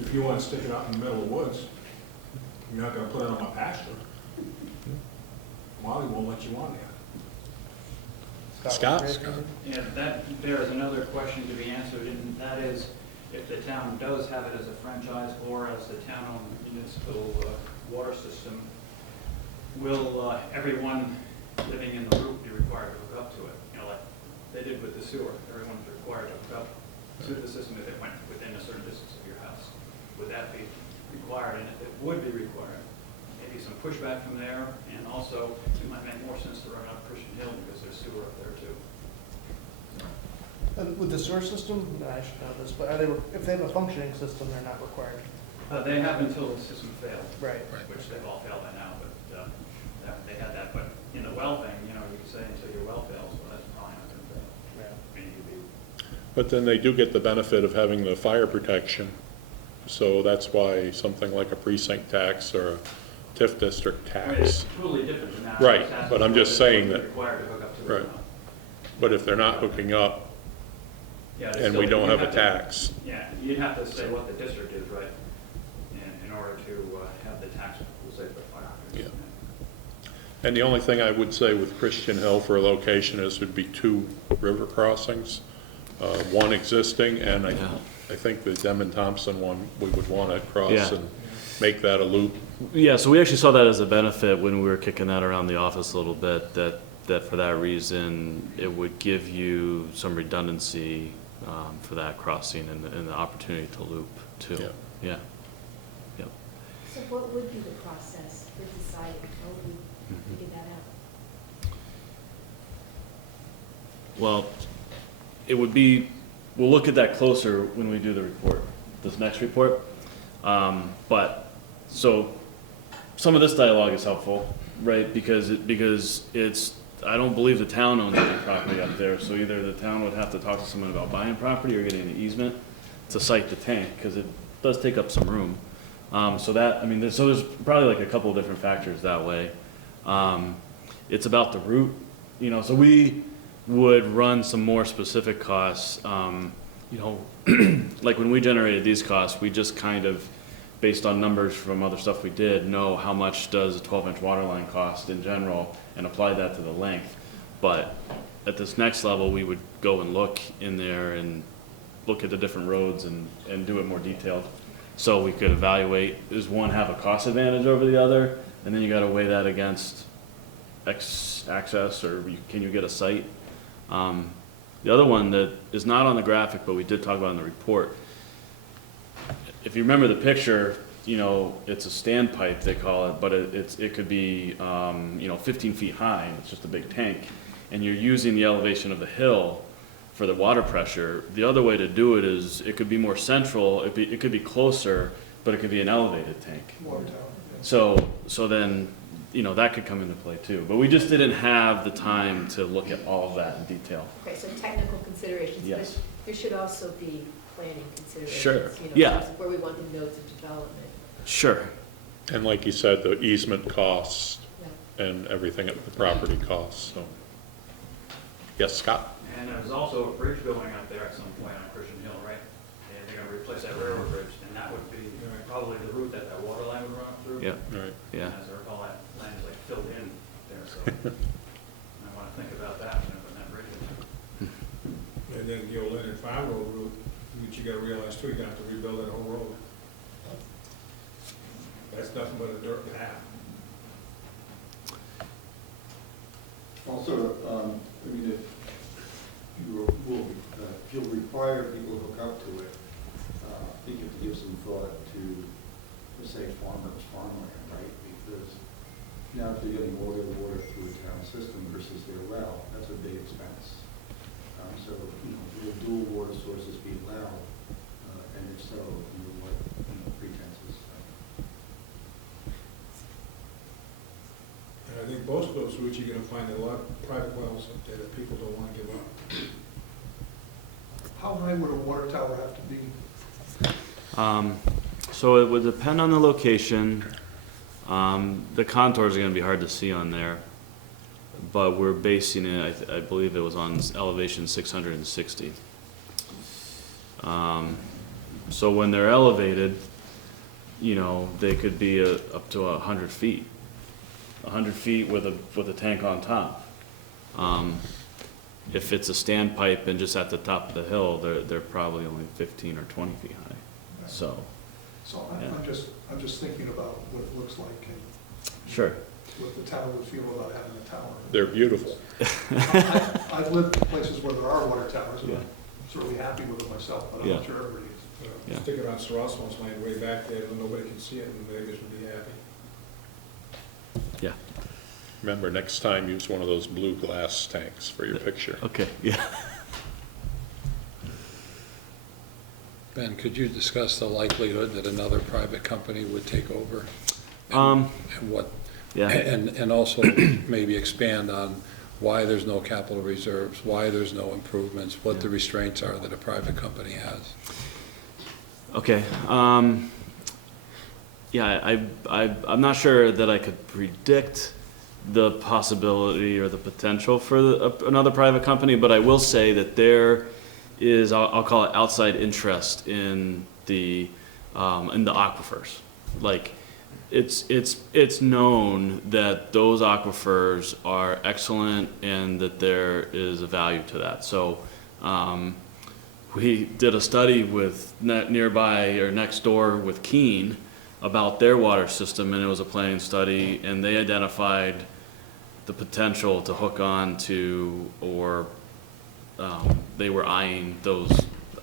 If you wanna stick it out in the middle of the woods, you're not gonna put it on a pasture. Wally won't let you on there. Scott? what do you think? Yeah, there is another question to be answered, and that is, if the town does have it as a franchise or as the town-owned municipal water system, will everyone living in the loop be required to hook up to it? Like they did with the sewer, everyone's required to hook up to the system if it went within a certain distance of your house. Would that be required? And if it would be required, maybe some pushback from there, and also it might make more sense to run up Christian Hill because there's sewer up there too. And with the sewer system, I should know this, but if they have a functioning system, they're not required. They have until the system failed. Right. Which they've all failed by now, but they had that. But in the well thing, you could say until your well fails, well, that's probably not going to fail. Yeah. I mean, you'd be But then they do get the benefit of having the fire protection. So that's why something like a precinct tax or a TIF district I mean, tax. it's totally different than that. Right, It's asking but I'm just whether saying they're that- required to hook up to it or Right. not. But if they're not hooking up Yeah, and we don't have a tax, Yeah, you'd have to say what the district is, right? in order to have the tax pool safe by fire. Yeah. And the only thing I would say with Christian Hill for a location is would be 2 river crossings, one existing, and I think the Dem Thompson one, we would want to cross and make that a loop. Yeah, so we actually saw that as a benefit when we were kicking that around the office a little bit, that for that reason, it would give you some redundancy for that crossing and the opportunity to loop too. Yeah. Yep. So what would be the process for deciding, how would we figure that out? Well, it would be, we'll look at that closer when we do the report, this next report. But, so, some of this dialogue is helpful, right? Because it's, I don't believe the town owns any property up there, so either the town would have to talk to someone about buying property or getting an easement to site the tank, because it does take up some room. So that, I mean, there's probably like a couple of different factors that way. It's about the route, you know, so we would run some more specific costs, you know, like when we generated these costs, we just kind of, based on numbers from other stuff we did, know how much does a 12-inch water line cost in general and apply that to the length. But at this next level, we would go and look in there and look at the different roads and do it more detailed. So we could evaluate, does one have a cost advantage over the other? And then you gotta weigh that against access, or can you get a site? The other one that is not on the graphic, but we did talk about in the report, if you remember the picture, you know, it's a standpipe, they call it, but it could be, you know, 15 feet high, and it's just a big tank. And you're using the elevation of the hill for the water pressure. The other way to do it is, it could be more central, it could be closer, but it could be an elevated tank. Water tower. So then, you know, that could come into play too. But we just didn't have the time to look at all of that in detail. Okay, so technical considerations, Yes. but there should also be planning considerations. Sure, You know, in yeah. terms of where we want the nodes of development. Sure. And like you said, the easement costs Yeah. and everything at the property costs, so. Yes, Scott? And there's also a bridge going up there at some point on Christian Hill, right? And they're gonna replace that railroad bridge, and that would be probably the route that water line would run up through. Yeah. All right. Yeah. As I recall, that land is like filled in there, so I wanna think about that, when that bridge is. And then the old Leonard Farm Road route, which you gotta realize too, you're gonna have to rebuild that whole road. That's nothing but a dirt path. Also, I mean, if you'll require people to hook up to it, I think you have to give some thought to, let's say, farmers' farmland, right? Because now if they're getting all their water through a town system versus their well, that's a big expense. So, you know, will dual water sources be allowed? And if so, what pretenses? And I think most of those routes, you're gonna find a lot of private wells up there that people don't wanna give up. How high would a water tower have to be? So it would depend on the location. The contours are gonna be hard to see on there, but we're basing it, I believe it was on elevation 660. So when they're elevated, you know, they could be up to 100 feet. 100 feet with a tank on top. If it's a standpipe and just at the top of the hill, they're probably only 15 or 20 feet high. So, So Yeah. I'm just thinking about what it looks like and sure. what the town would feel about having a tower. They're beautiful. I've lived in places where there are water towers, and Yeah. I'm certainly happy with them myself, but I'm Yeah. not sure everybody is. Yeah. Stick it on Saraswell's land way back there, and nobody can see it, and Vegas would be happy. Yeah. Remember, next time, use one of those blue glass tanks for your picture. Okay. Yeah. Ben, could you discuss the likelihood that another private company would take over? Um, And what, Yeah. and also maybe expand on why there's no capital reserves, why there's no improvements, what the restraints are that a private company has. Okay. Yeah, I'm not sure that I could predict the possibility or the potential for another private company, but I will say that there is, I'll call it outside interest in the aquifers. like, it's known that those aquifers are excellent and that there is a value to that. So, we did a study with nearby or next door with Keene about their water system, and it was a planning study, and they identified the potential to hook on to, or they were eyeing those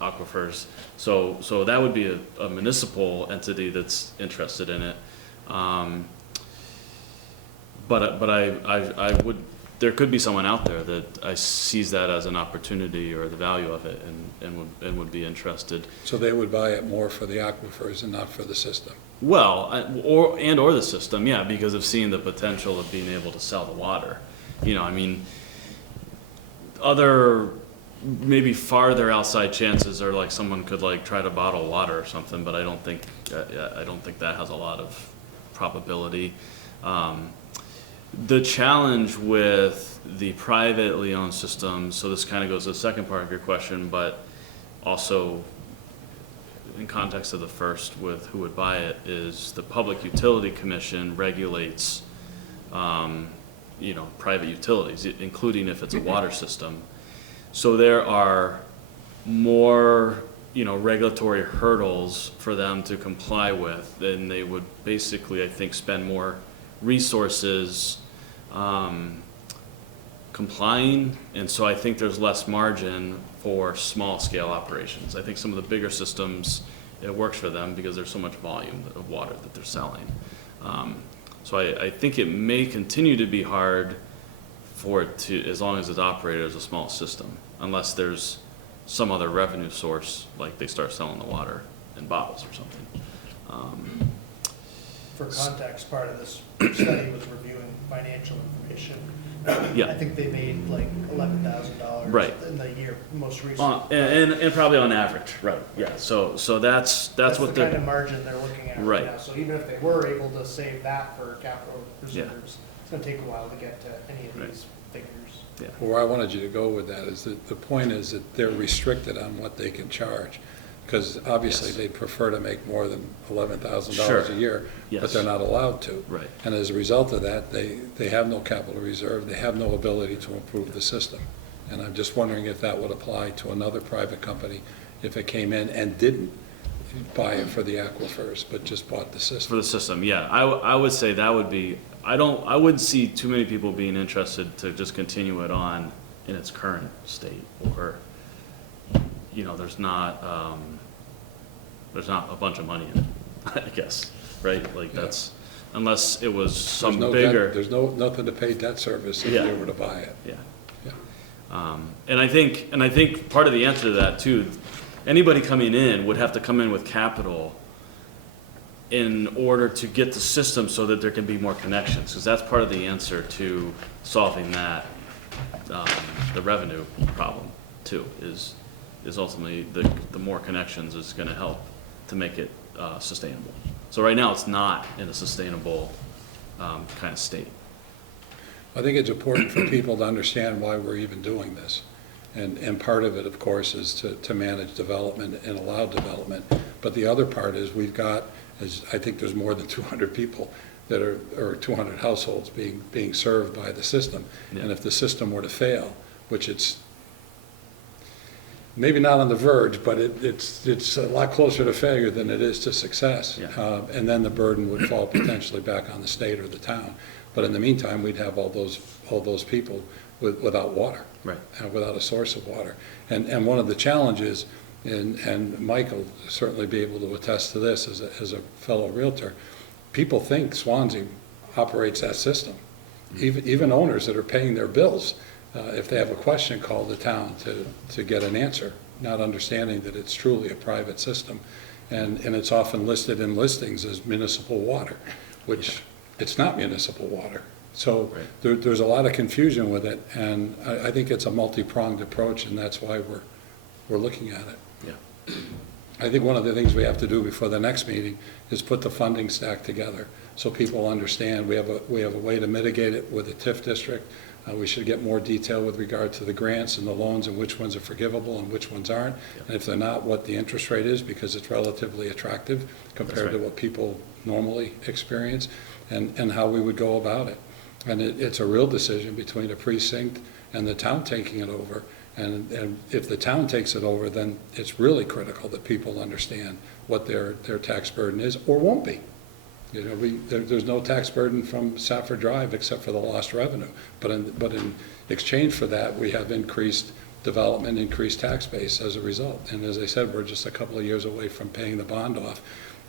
aquifers. So that would be a municipal entity that's interested in it. But I would, there could be someone out there that sees that as an opportunity or the value of it and would be interested. So they would buy it more for the aquifers and not for the system? Well, or the system, yeah, because of seeing the potential of being able to sell the water. You know, I mean, other maybe farther outside chances are like someone could like try to bottle water or something, but I don't think that has a lot of probability. The challenge with the privately owned systems, so this kind of goes to the second part of your question, but also in context of the first with who would buy it, is the Public Utility Commission regulates, private utilities, including if it's a water system. So there are more, regulatory hurdles for them to comply with, then they would basically, I think, spend more resources complying, and so I think there's less margin for small scale operations. I think some of the bigger systems, it works for them because there's so much volume of water that they're selling. So I think it may continue to be hard for it to, as long as it's operated as a small system, unless there's some other revenue source, like they start selling the water in bottles or something. For context, part of this study was reviewing financial information. Yeah. I think they made like $11,000 Right. in the year most recent. And probably on average, right? Yeah. So that's what the kind of margin they're looking at Right. right now. So even if they were able to save that for capital Yeah. reserves, it's going to take a while to get to any of Right. these figures. Yeah. Where I wanted you to go with that is that the point is that they're restricted on what they can charge. Because obviously Yes. they'd prefer to make more than $11,000 Sure. a year, but Yes. they're not allowed to. Right. And as a result of that, they have no capital reserve, they have no ability to improve the system. And I'm just wondering if that would apply to another private company if it came in and didn't buy it for the aquifers, but just bought the for system. the system. Yeah, I would say that would be. I wouldn't see too many people being interested to just continue it on in its current state, or there's not a bunch of money in it, I guess, right? Like that's, unless it was some bigger. There's nothing to pay debt service if Yeah. you were to buy it. Yeah. Yeah. And I think part of the answer to that too, anybody coming in would have to come in with capital in order to get the system so that there can be more connections, because that's part of the answer to solving that, the revenue problem too, is ultimately the more connections is gonna help to make it sustainable. So right now, it's not in a sustainable kind of state. I think it's important for people to understand why we're even doing this. And part of it, of course, is to manage development and allow development. But the other part is we've got, I think there's more than 200 people that are, or 200 households being served by the system. Yeah. And if the system were to fail, which it's maybe not on the verge, but it's a lot closer to failure than it is to success. Yeah. And then the burden would fall potentially back on the state or the town. But in the meantime, we'd have all those people without water. Right. Without a source of water. And one of the challenges, and Mike will certainly be able to attest to this as a fellow realtor, people think Swanzey operates that system. Even owners that are paying their bills, if they have a question, call the town to get an answer, not understanding that it's truly a private system. And it's often listed in listings as municipal water, which it's not municipal water. So Right. there's a lot of confusion with it, and I think it's a multi-pronged approach, and that's why we're looking at it. Yeah. I think one of the things we have to do before the next meeting is put the funding stack together so people understand we have a way to mitigate it with the TIF district. We should get more detail with regard to the grants and the loans and which ones are forgivable and which ones aren't. And if they're not, what the interest rate is, because it's relatively attractive compared to what people normally experience, and how we would go about it. And it's a real decision between a precinct and the town taking it over. And if the town takes it over, then it's really critical that people understand what their tax burden is, or won't be. You know, there's no tax burden from Safford Drive except for the lost revenue. But in exchange for that, we have increased development, increased tax base as a result. And as I said, we're just a couple of years away from paying the bond off,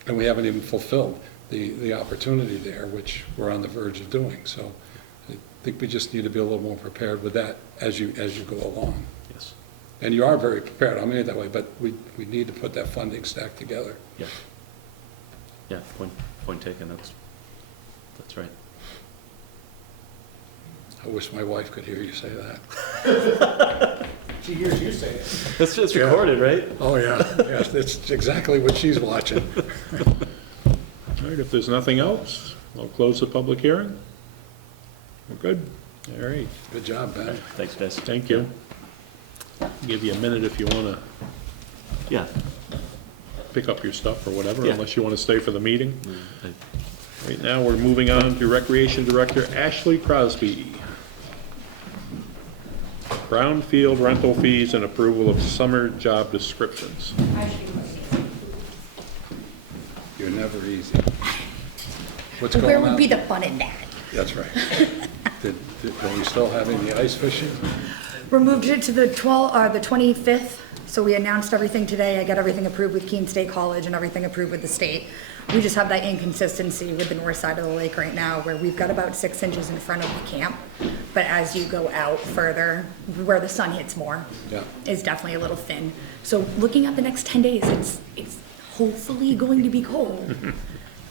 and we haven't even fulfilled the opportunity there, which we're on the verge of doing. So I think we just need to be a little more prepared with that as you go along. Yes. And you are very prepared, I mean it that way, but we need to put that funding stack together. Yeah. Yeah, point taken, that's right. I wish my wife could hear you say that. She hears you say it. That's just recorded, right? Oh, yeah, yes, that's exactly what she's watching. All right, if there's nothing else, I'll close the public hearing. We're good? All right, Good job, Ben. Thanks, guys. thank you. Give you a minute if you want to Yeah. pick up your stuff or whatever, Yeah. unless you want to stay for the meeting. I- Right now, we're moving on to Recreation Director Ashlee Crosby. Brownfield rental fees and approval of summer job descriptions. You're never easy. What's going on? Where would be the fun in that? That's right. Are we still having the ice fishing? We moved it to the 25th, so we announced everything today. I got everything approved with Keene State College and everything approved with the state. We just have that inconsistency with the north side of the lake right now, where we've got about 6 inches in front of the camp. But as you go out further, where the sun hits more, Yeah. is definitely a little thin. So looking at the next 10 days, it's hopefully going to be cold.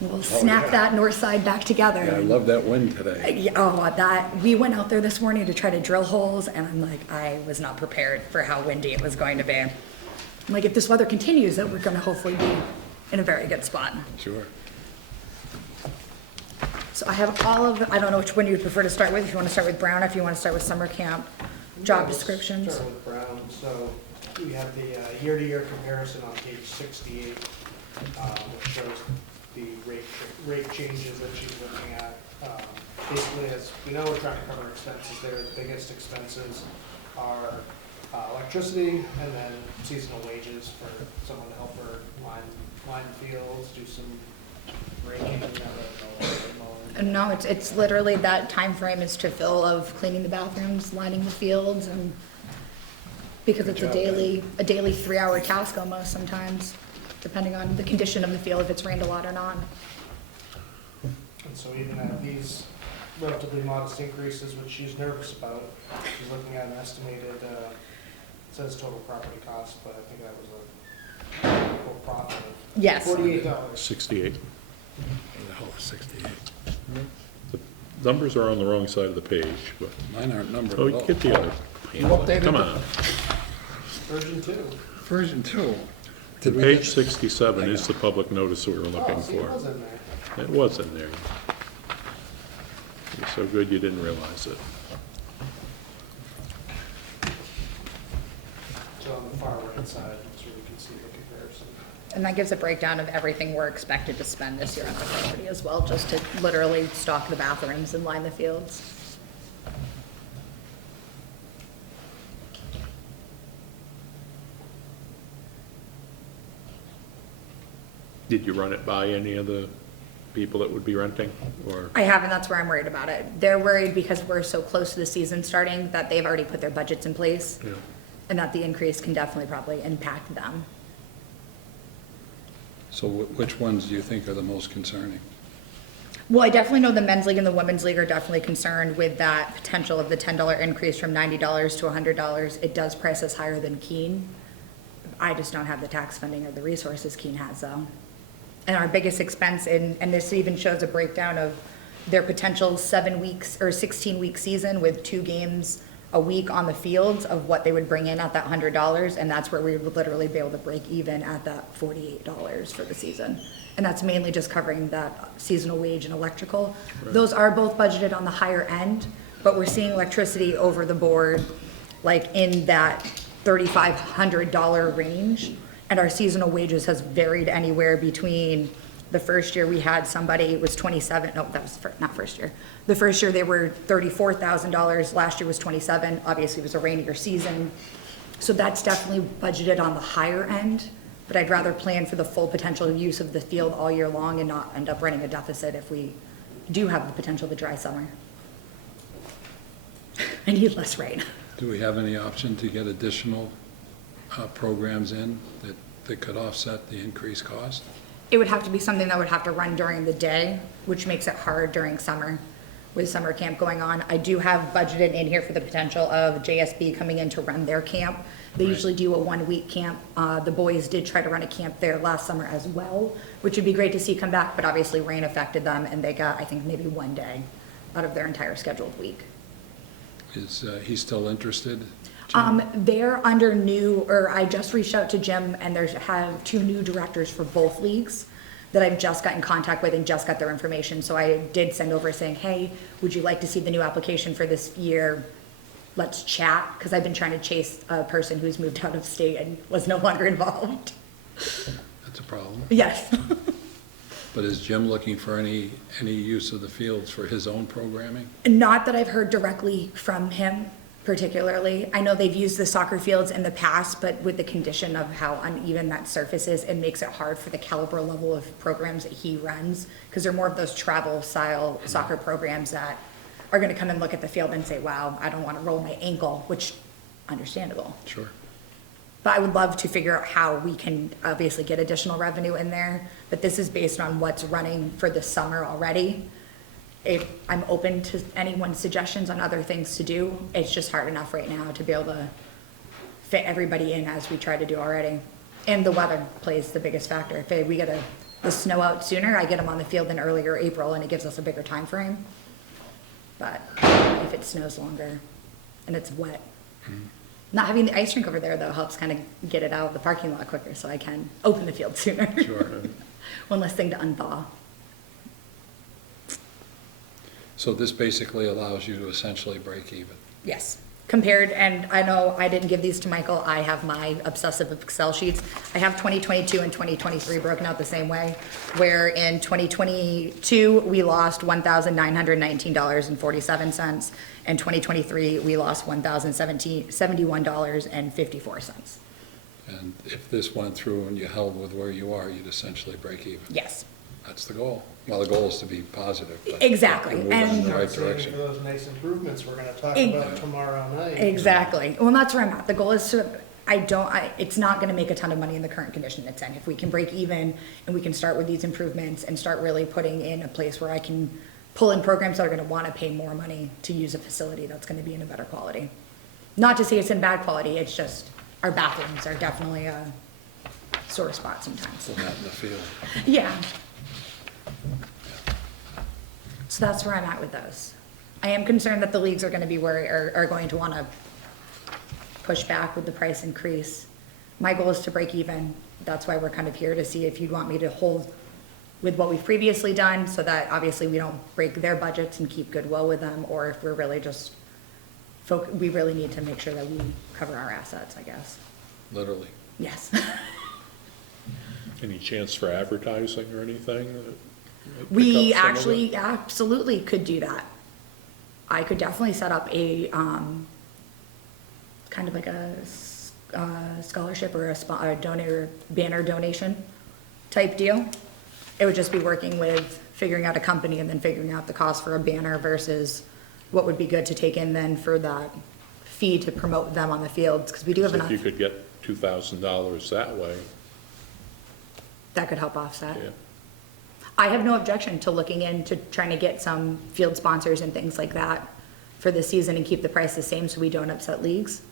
We'll snap yeah. that north side back together. Yeah, I love that wind today. Yeah, oh, we went out there this morning to try to drill holes, and I'm like, I was not prepared for how windy it was going to be. I'm like, if this weather continues, that we're gonna hopefully be in a very good spot. Sure. So I have all of, I don't know which one you'd prefer to start with, if you wanna start with Brown, if you wanna start with summer camp, job Let's descriptions. Start with Brown. So we have the year-to-year comparison on page 68, which shows the rate changes that she's looking at. Basically, as we know, we're trying to cover expenses there. The biggest expenses are electricity and then seasonal wages for someone to help her line fields, do some raking, mowing. No, it's literally that time frame is to fill of cleaning the bathrooms, lining the fields, and because it's a daily 3-hour task almost sometimes, depending on the condition of the field, if it's rained a lot or not. And so even at these relatively modest increases, which she's nervous about, she's looking at an estimated, it says total property cost, but I think that was a full profit of Yes. $48. 68. The hell is 68? The numbers are on the wrong side of the page, but, Mine aren't numbered oh, at all. get the other. You updated Come the- on. Version 2. Version 2. Page 67 is the public notice we were looking Oh, see, it for. was in there. It was in there. You're so good you didn't realize it. So on the far right side, so we can see the comparison. And that gives a breakdown of everything we're expected to spend this year on the property as well, just to literally stock the bathrooms and line the fields. Did you run it by any of the people that would be renting, or? I have, and that's where I'm worried about it. They're worried because we're so close to the season starting that they've already put their budgets in place, Yeah. and that the increase can definitely probably impact them. So which ones do you think are the most concerning? Well, I definitely know the men's league and the women's league are definitely concerned with that potential of the $10 increase from $90 to $100. It does price us higher than Keene. I just don't have the tax funding or the resources Keene has though. And our biggest expense, and this even shows a breakdown of their potential 7 weeks or 16-week season with 2 games a week on the fields of what they would bring in at that $100, and that's where we would literally be able to break even at that $48 for the season. And that's mainly just covering that seasonal wage and electrical. Those are both budgeted on the higher end, but we're seeing electricity over the board, like in that $3,500 range. And our seasonal wages has varied anywhere between, the first year we had somebody, it was 27, no, that was not first year. The first year they were $34,000, last year was 27, obviously it was a rainier season. So that's definitely budgeted on the higher end, but I'd rather plan for the full potential use of the field all year long and not end up running a deficit if we do have the potential of a dry summer. I need less rain. Do we have any option to get additional programs in that could offset the increased cost? It would have to be something that would have to run during the day, which makes it hard during summer, with summer camp going on. I do have budgeted in here for the potential of JSB coming in to run their camp. They usually do a 1-week camp. The boys did try to run a camp there last summer as well, which would be great to see come back, but obviously rain affected them and they got, I think, maybe 1 day out of their entire scheduled week. Is he still interested? They're under new, or I just reached out to Jim and have 2 new directors for both leagues that I've just got in contact with and just got their information. So I did send over saying, hey, would you like to see the new application for this year? Let's chat, because I've been trying to chase a person who's moved out of state and was no longer involved. That's a problem. Yes. But is Jim looking for any use of the fields for his own programming? Not that I've heard directly from him particularly. I know they've used the soccer fields in the past, but with the condition of how uneven that surface is, it makes it hard for the caliber level of programs that he runs, because they're more of those travel style soccer programs that are gonna come and look at the field and say, wow, I don't wanna roll my ankle, which, understandable. Sure. But I would love to figure out how we can obviously get additional revenue in there, but this is based on what's running for the summer already. I'm open to anyone's suggestions on other things to do. It's just hard enough right now to be able to fit everybody in as we try to do already. And the weather plays the biggest factor. If we get the snow out sooner, I get them on the field in earlier April and it gives us a bigger time frame. But if it snows longer and it's wet. Not having the ice rink over there though helps kind of get it out of the parking lot quicker so I can open the field sooner. Sure. One less thing to unthaw. So this basically allows you to essentially break even. Yes, compared, and I know I didn't give these to Michael, I have my obsessive Excel sheets. I have 2022 and 2023 broken out the same way, where in 2022, we lost $1,919.47, and 2023, we lost $1,071.54. And if this went through and you held with where you are, you'd essentially break even. Yes. That's the goal. Well, the goal is to be positive. But Exactly. we're moving in And the right Saving direction. for those nice improvements we're gonna talk about tomorrow night. Exactly. Well, that's where I'm at. The goal is to, it's not gonna make a ton of money in the current condition it's in. If we can break even and we can start with these improvements and start really putting in a place where I can pull in programs that are gonna wanna pay more money to use a facility that's gonna be in a better quality. Not to say it's in bad quality, it's just our bathrooms are definitely a sore spot sometimes. Pull that in the field. Yeah. So that's where I'm at with those. I am concerned that the leagues are gonna be are going to wanna push back with the price increase. My goal is to break even. That's why we're kind of here, to see if you'd want me to hold with what we've previously done, so that obviously we don't break their budgets and keep goodwill with them, or if we're really just, we really need to make sure that we cover our assets, I guess. Literally. Yes. Any chance for advertising or anything? We Pick up some of actually absolutely could do that. I could definitely set up a, kind of like a scholarship or a donor banner donation type deal. It would just be working with figuring out a company and then figuring out the cost for a banner versus what would be good to take in then for that fee to promote them on the fields, because we do have So enough. if you could get $2,000 that way, That could help offset. yeah. I have no objection to looking into trying to get some field sponsors and things like that for the season and keep the price the same so we don't upset leagues.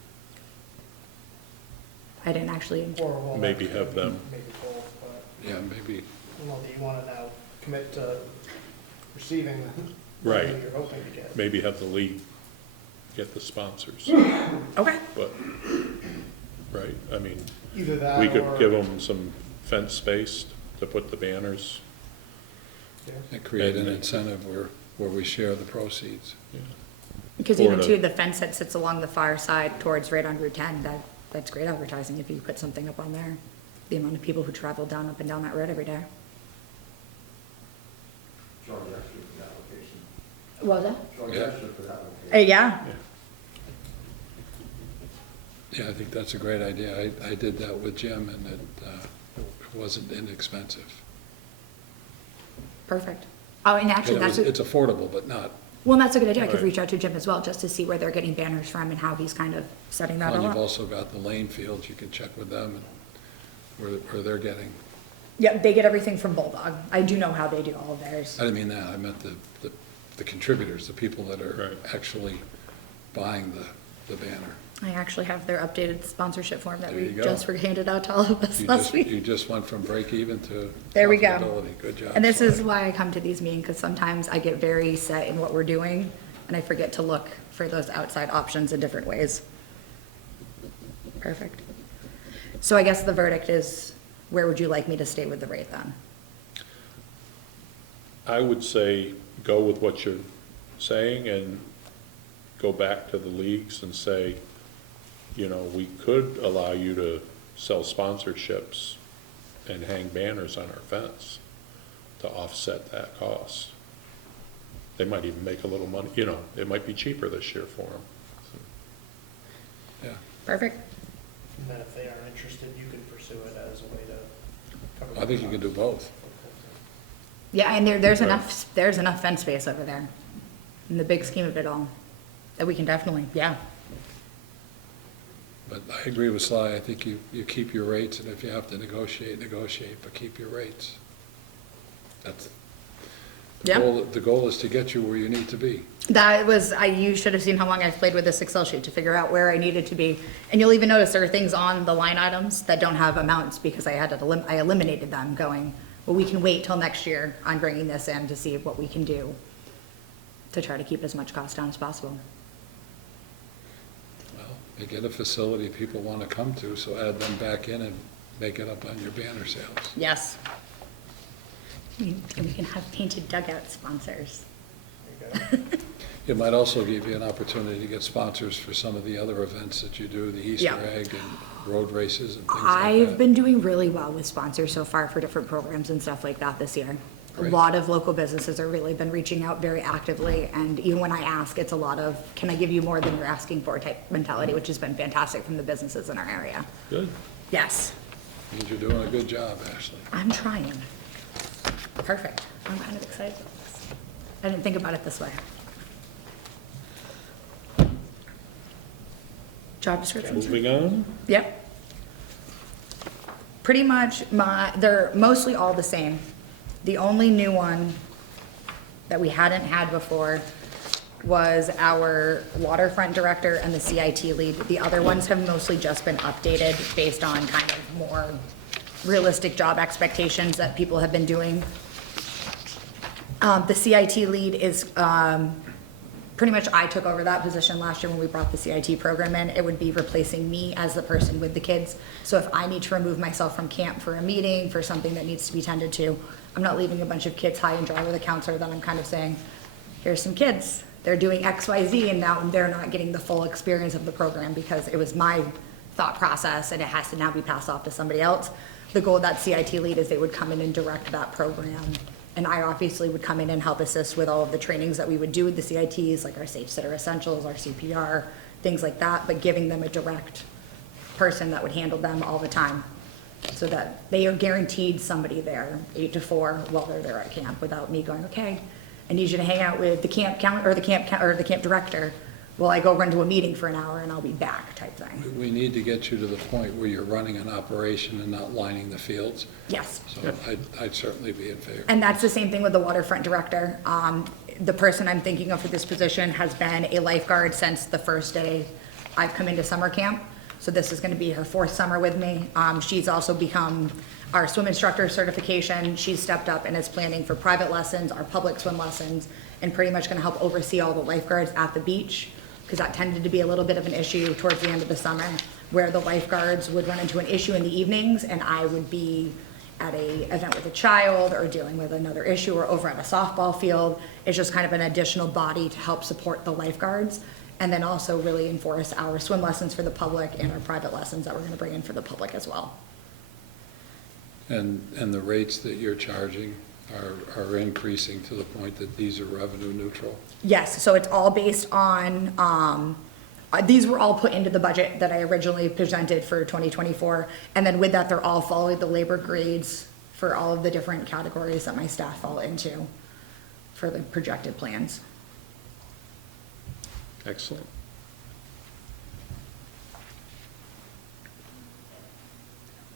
I didn't actually, Or we'll Maybe have them. Maybe both, but, Yeah, maybe. well, do you wanna now commit to receiving the Right. money you're hoping to get? Maybe have the league get the sponsors, okay, but, right, I mean, Either that we could or- give them some fence space to put the banners. Yeah. And create an incentive where we share the proceeds. Yeah. Because Or even to- too, the fence that sits along the far side towards right on Route 10, that's great advertising if you put something up on there. The amount of people who travel down, up and down that road every day. Charge extra for that location. What was that? Charge Yeah. extra for that location. Yeah, Yeah, I think that's a great idea. I did that with Jim, and it wasn't inexpensive. perfect. Oh, and actually, And it that's, was- it's affordable, but not, well, that's a good idea. I could Right. reach out to Jim as well, just to see where they're getting banners from and how he's kind of setting that and all you've up. also got the lane fields, you can check with them and where they're getting. Yep, they get everything from Bulldog. I do know how they do all of theirs. I didn't mean that, I meant the contributors, the people that are Right. actually buying the banner. I actually have their updated sponsorship form that There we you go. just handed out to all of us You last just, week. you just went from break even to There we go. profitability. Good job. And this Sly. is why I come to these meetings, because sometimes I get very set in what we're doing, and I forget to look for those outside options in different ways. Perfect. So I guess the verdict is, where would you like me to stay with the rate then? I would say go with what you're saying and go back to the leagues and say, you know, we could allow you to sell sponsorships and hang banners on our fence to offset that cost. They might even make a little money, you know, it might be cheaper this year for them. Yeah, Perfect. And then if they are interested, you could pursue it as a way to cover. I think you can do both. Yeah, and there's Right. enough fence space over there, in the big scheme of it all, that we can definitely, yeah. But I agree with Sly, I think you keep your rates, and if you have to negotiate, but keep your rates. That's, Yeah. the goal is to get you where you need to be. That was, you should have seen how long I've played with this Excel sheet to figure out where I needed to be. And you'll even notice there are things on the line items that don't have amounts because I I eliminated them going, well, we can wait till next year on bringing this in to see what we can do to try to keep as much cost down as possible. Well, you get a facility people want to come to, so add them back in and make it up on your banner sales. Yes. And we can have painted dugout sponsors. It might also give you an opportunity to get sponsors for some of the other events that you do, the Easter Yeah. egg and road races and things like I've that. been doing really well with sponsors so far for different programs and stuff like that this year. A Great. lot of local businesses have really been reaching out very actively, and even when I ask, it's a lot of, can I give you more than you're asking for type mentality, which has been fantastic from the businesses in our area. Good. Yes, Means you're doing a good job, Ashley. I'm trying. Perfect. I'm kind of excited about this. I didn't think about it this way. Job descriptions? Moving on. Yep. Pretty much they're mostly all the same. The only new one that we hadn't had before was our waterfront director and the CIT lead. The other ones have mostly just been updated based on kind of more realistic job expectations that people have been doing. The CIT lead is, pretty much I took over that position last year when we brought the CIT program in. It would be replacing me as the person with the kids. So if I need to remove myself from camp for a meeting, for something that needs to be tended to, I'm not leaving a bunch of kids high and dry with a counselor. Then I'm kind of saying, here's some kids. They're doing X, Y, Z, and now they're not getting the full experience of the program because it was my thought process and it has to now be passed off to somebody else. The goal of that CIT lead is they would come in and direct that program. And I obviously would come in and help assist with all of the trainings that we would do with the CITs, like our Safe Sitter Essentials, our CPR, things like that, but giving them a direct person that would handle them all the time. So that they are guaranteed somebody there, 8 to 4, while they're there at camp, without me going, okay, I need you to hang out with the camp camp director while I go run to a meeting for an hour and I'll be back type thing. We need to get you to the point where you're running an operation and not lining the fields. Yes. So I'd certainly be in favor. And that's the same thing with the waterfront director. The person I'm thinking of for this position has been a lifeguard since the first day I've come into summer camp. So this is gonna be her 4th summer with me. She's also become our swim instructor certification. She's stepped up and is planning for private lessons, our public swim lessons, and pretty much gonna help oversee all the lifeguards at the beach, because that tended to be a little bit of an issue towards the end of the summer, where the lifeguards would run into an issue in the evenings, and I would be at a event with a child or dealing with another issue or over at a softball field. It's just kind of an additional body to help support the lifeguards and then also really enforce our swim lessons for the public and our private lessons that we're gonna bring in for the public as well. And the rates that you're charging are increasing to the point that these are revenue neutral? Yes, so it's all based on, these were all put into the budget that I originally presented for 2024. And then with that, they're all following the labor grades for all of the different categories that my staff fall into for the projected plans. Excellent.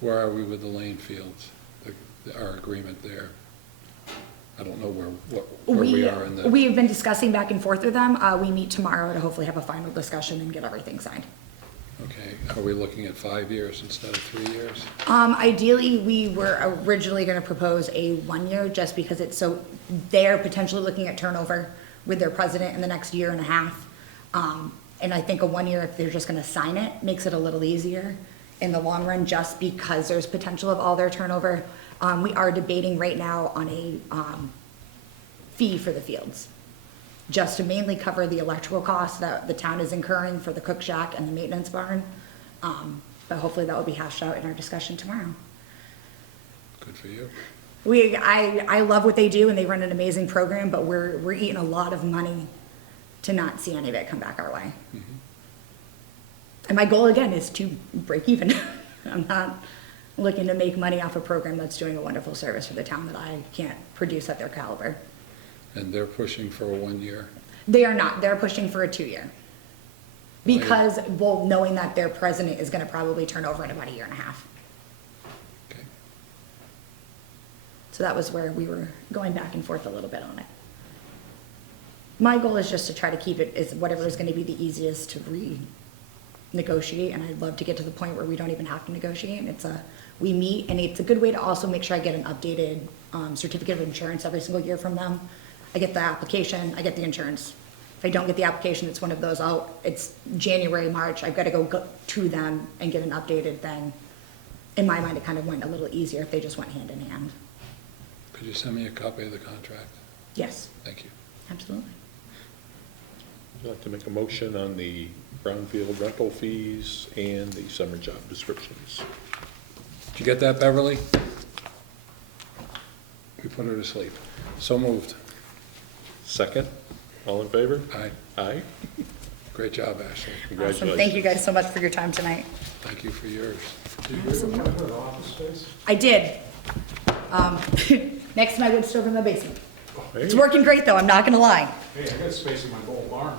Where are we with the lane fields, our agreement there? I don't know where we are in the. We have been discussing back and forth with them. We meet tomorrow to hopefully have a final discussion and get everything signed. Okay, are we looking at 5 years instead of 3 years? Ideally, we were originally gonna propose a 1 year just because it's so, they're potentially looking at turnover with their president in the next year and a half. And I think a 1 year, if they're just gonna sign it, makes it a little easier in the long run, just because there's potential of all their turnover. We are debating right now on a fee for the fields, just to mainly cover the electrical costs that the town is incurring for the cook shack and the maintenance barn. But hopefully that will be hashed out in our discussion tomorrow. Good for you. I love what they do and they run an amazing program, but we're eating a lot of money to not see any of it come back our way. And my goal again is to break even. I'm not looking to make money off a program that's doing a wonderful service for the town that I can't produce at their caliber. And they're pushing for a 1 year? They are not, they're pushing for a 2 year. Because, well, knowing that their president is gonna probably turn over in about a year and a half. Okay. So that was where we were going back and forth a little bit on it. My goal is just to try to keep it as whatever is gonna be the easiest to renegotiate, and I'd love to get to the point where we don't even have to negotiate. We meet, and it's a good way to also make sure I get an updated certificate of insurance every single year from them. I get the application, I get the insurance. If I don't get the application, it's one of those, it's January, March, I've gotta go to them and get an updated thing. In my mind, it kind of went a little easier if they just went hand in hand. Could you send me a copy of the contract? Yes, Thank you. absolutely. Would you like to make a motion on the brownfield rental fees and the summer job descriptions? Did you get that, Beverly? We put her to sleep. So moved. Second, all in favor? Aye. Aye. Great job, Ashlee. Awesome, Congratulations. thank you guys so much for your time tonight. Thank you for yours. Did you ever put an office space? I did. Next to my wood stove in the basement. Hey, It's working great though, I'm not gonna lie. Hey, I got space in my gold barn.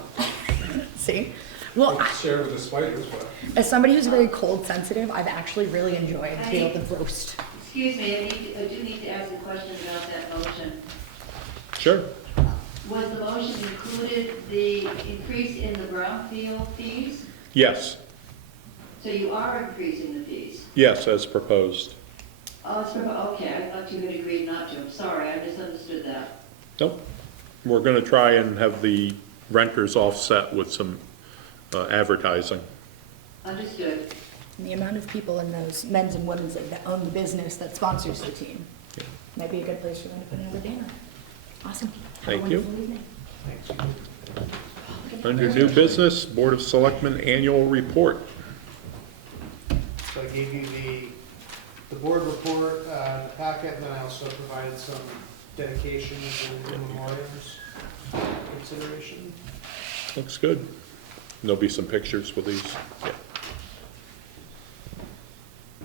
See? Well, I share with the spiders, but. as somebody who's very cold sensitive, I've actually really enjoyed being able to roast. Excuse me, I do need to ask a question about that motion. Sure. Was the motion included the increase in the brownfield fees? Yes, So you are increasing the fees? yes, as proposed. Oh, okay, I thought you had agreed not to. Sorry, I misunderstood that. Nope. We're gonna try and have the renters offset with some advertising. Understood. And the amount of people in those men's and women's league that own the business that sponsors the team. Might be a good place for them to put another banner. Awesome. Have a Thank you. wonderful evening. Thanks. Under new business, Board of Selectmen Annual Report. So I gave you the board report, the packet, and then I also provided some dedications and in memoriams consideration. Looks good. There'll be some pictures with these. Yeah.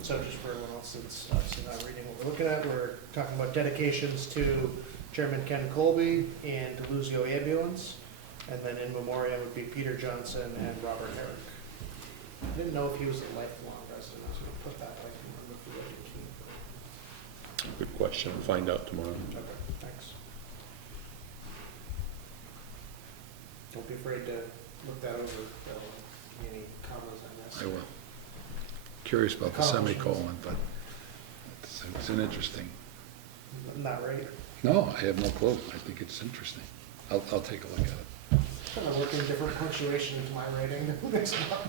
So just for everyone else that's obviously not reading what we're looking at, we're talking about dedications to Chairman Ken Colby and Deluzio Ambulance, and then in memoriam would be Peter Johnson and Robert Herrick. I didn't know if he was a lifelong resident, I was gonna put that, but I can remember if he lived in Keene. Good question. We'll find out tomorrow. Okay, thanks. Don't be afraid to look that over, Bill, any comments on this. I will. Curious about the semicolon, but it's an interesting. Not right. No, I have no clue. I think it's interesting. I'll take a look at it. Kind of working different punctuation into my writing next month.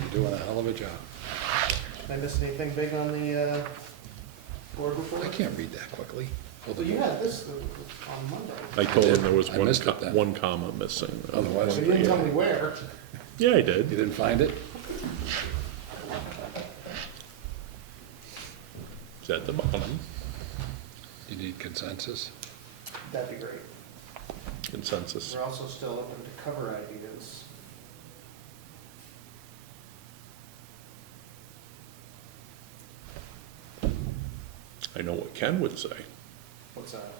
You're doing a hell of a job. Did I miss anything big on the board report? I can't read that quickly. Well, you had this on Monday. I told him there was I missed it then. one comma missing. Otherwise- So you didn't tell me where. Yeah, I You did. didn't find it? It's at the bottom, You need consensus? That'd be great. consensus. We're also still open to cover ideas. I know what Ken would say. What's that?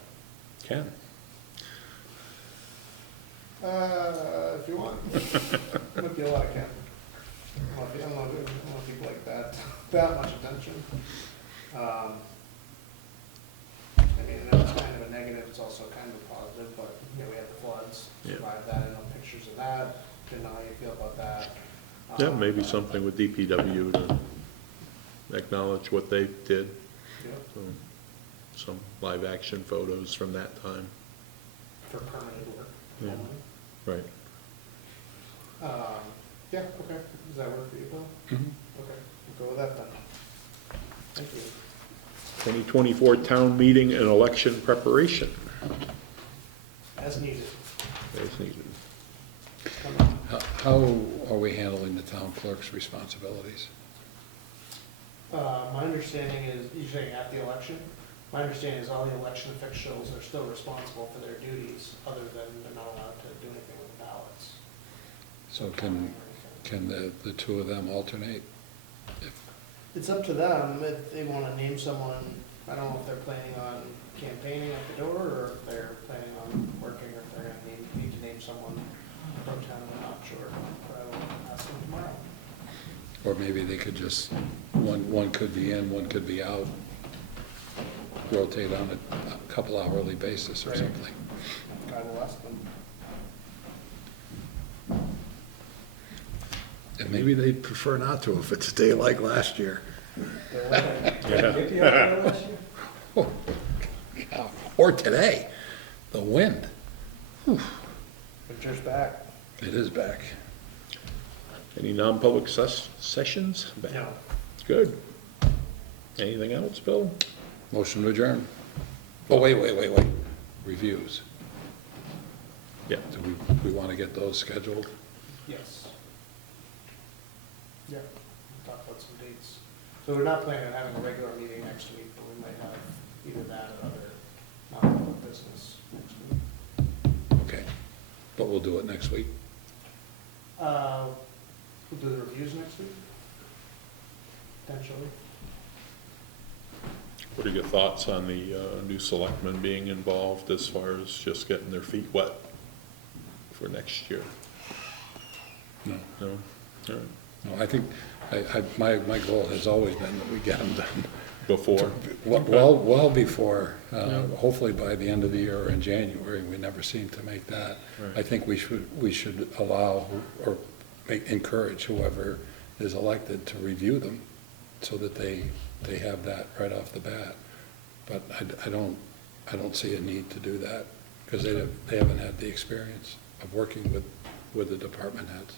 Ken. If you want. Might be a lot of Ken. I don't want people like that much attention. I mean, I know it's kind of a negative, it's also kind of a positive, but, you know, we had the floods, Yeah. survived that, and no pictures of that, didn't know how you feel about that. Yeah, maybe something with DPW to acknowledge what they did. Yep, So, some live action photos from that time. for permanent work. Yeah. only. Right. Yeah, okay, does that work for you, Bill? Mhm. Okay, we'll go with that then. Thank you. 2024 town meeting and election preparation, As needed. as needed. Come on. How are we handling the town clerk's responsibilities? My understanding is, you're saying at the election, my understanding is all the election officials are still responsible for their duties, other than they're not allowed to do anything with ballots. So can the two of them alternate? It's up to them if they want to name someone. I don't know if they're planning on campaigning at the door, or if they're planning on working, or if they're going to need to name someone pro tem. I'm not sure, but I will ask them tomorrow. Or maybe they could just, one could be in, one could be out, rotate on a couple hourly basis or Right. something. I will ask them. And maybe they'd prefer not to if it's a day like last year. Yeah. Oh, God. Or today, the wind. Winter's back. It is back. Any non-public sessions? No. Good. Anything else, Bill? Motion to adjourn. Oh, wait. Reviews. Yeah. Do we want to get those scheduled? Yes. Yeah, we'll talk about some dates. So we're not planning on having a regular meeting next week, but we might have either that or other non-public business next week. Okay. But we'll do it next week. We'll do the reviews next week, potentially. What are your thoughts on the new selectmen being involved as far as just getting their feet wet for next year? No. No? All right. No, I think, my goal has always been that we get them done. Before? Well before, Yeah. hopefully by the end of the year or in January. We never seem to make that. Right. I think we should allow or encourage whoever is elected to review them so that they have that right off the bat. But I don't see a need to do that because they haven't had the experience of working with the department heads.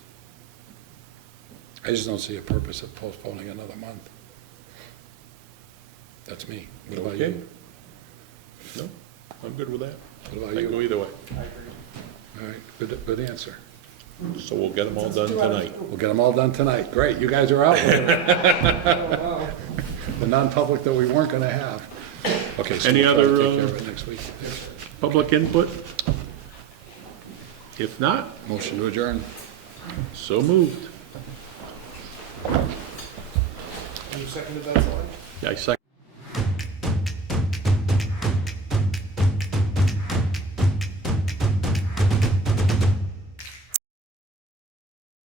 I just don't see a purpose of postponing another month. That's me. What about Okay. you? No, I'm good with that. What about I can go you? either way. I agree. All right, good answer. So we'll get them all done tonight. We'll get them all done tonight. Great, you guys are out. Oh, The non-public that we weren't gonna have. Okay, so Any we'll try to other, take care of it next week. Public input? If not, Motion to adjourn. so moved. You seconded that, Sally? I second.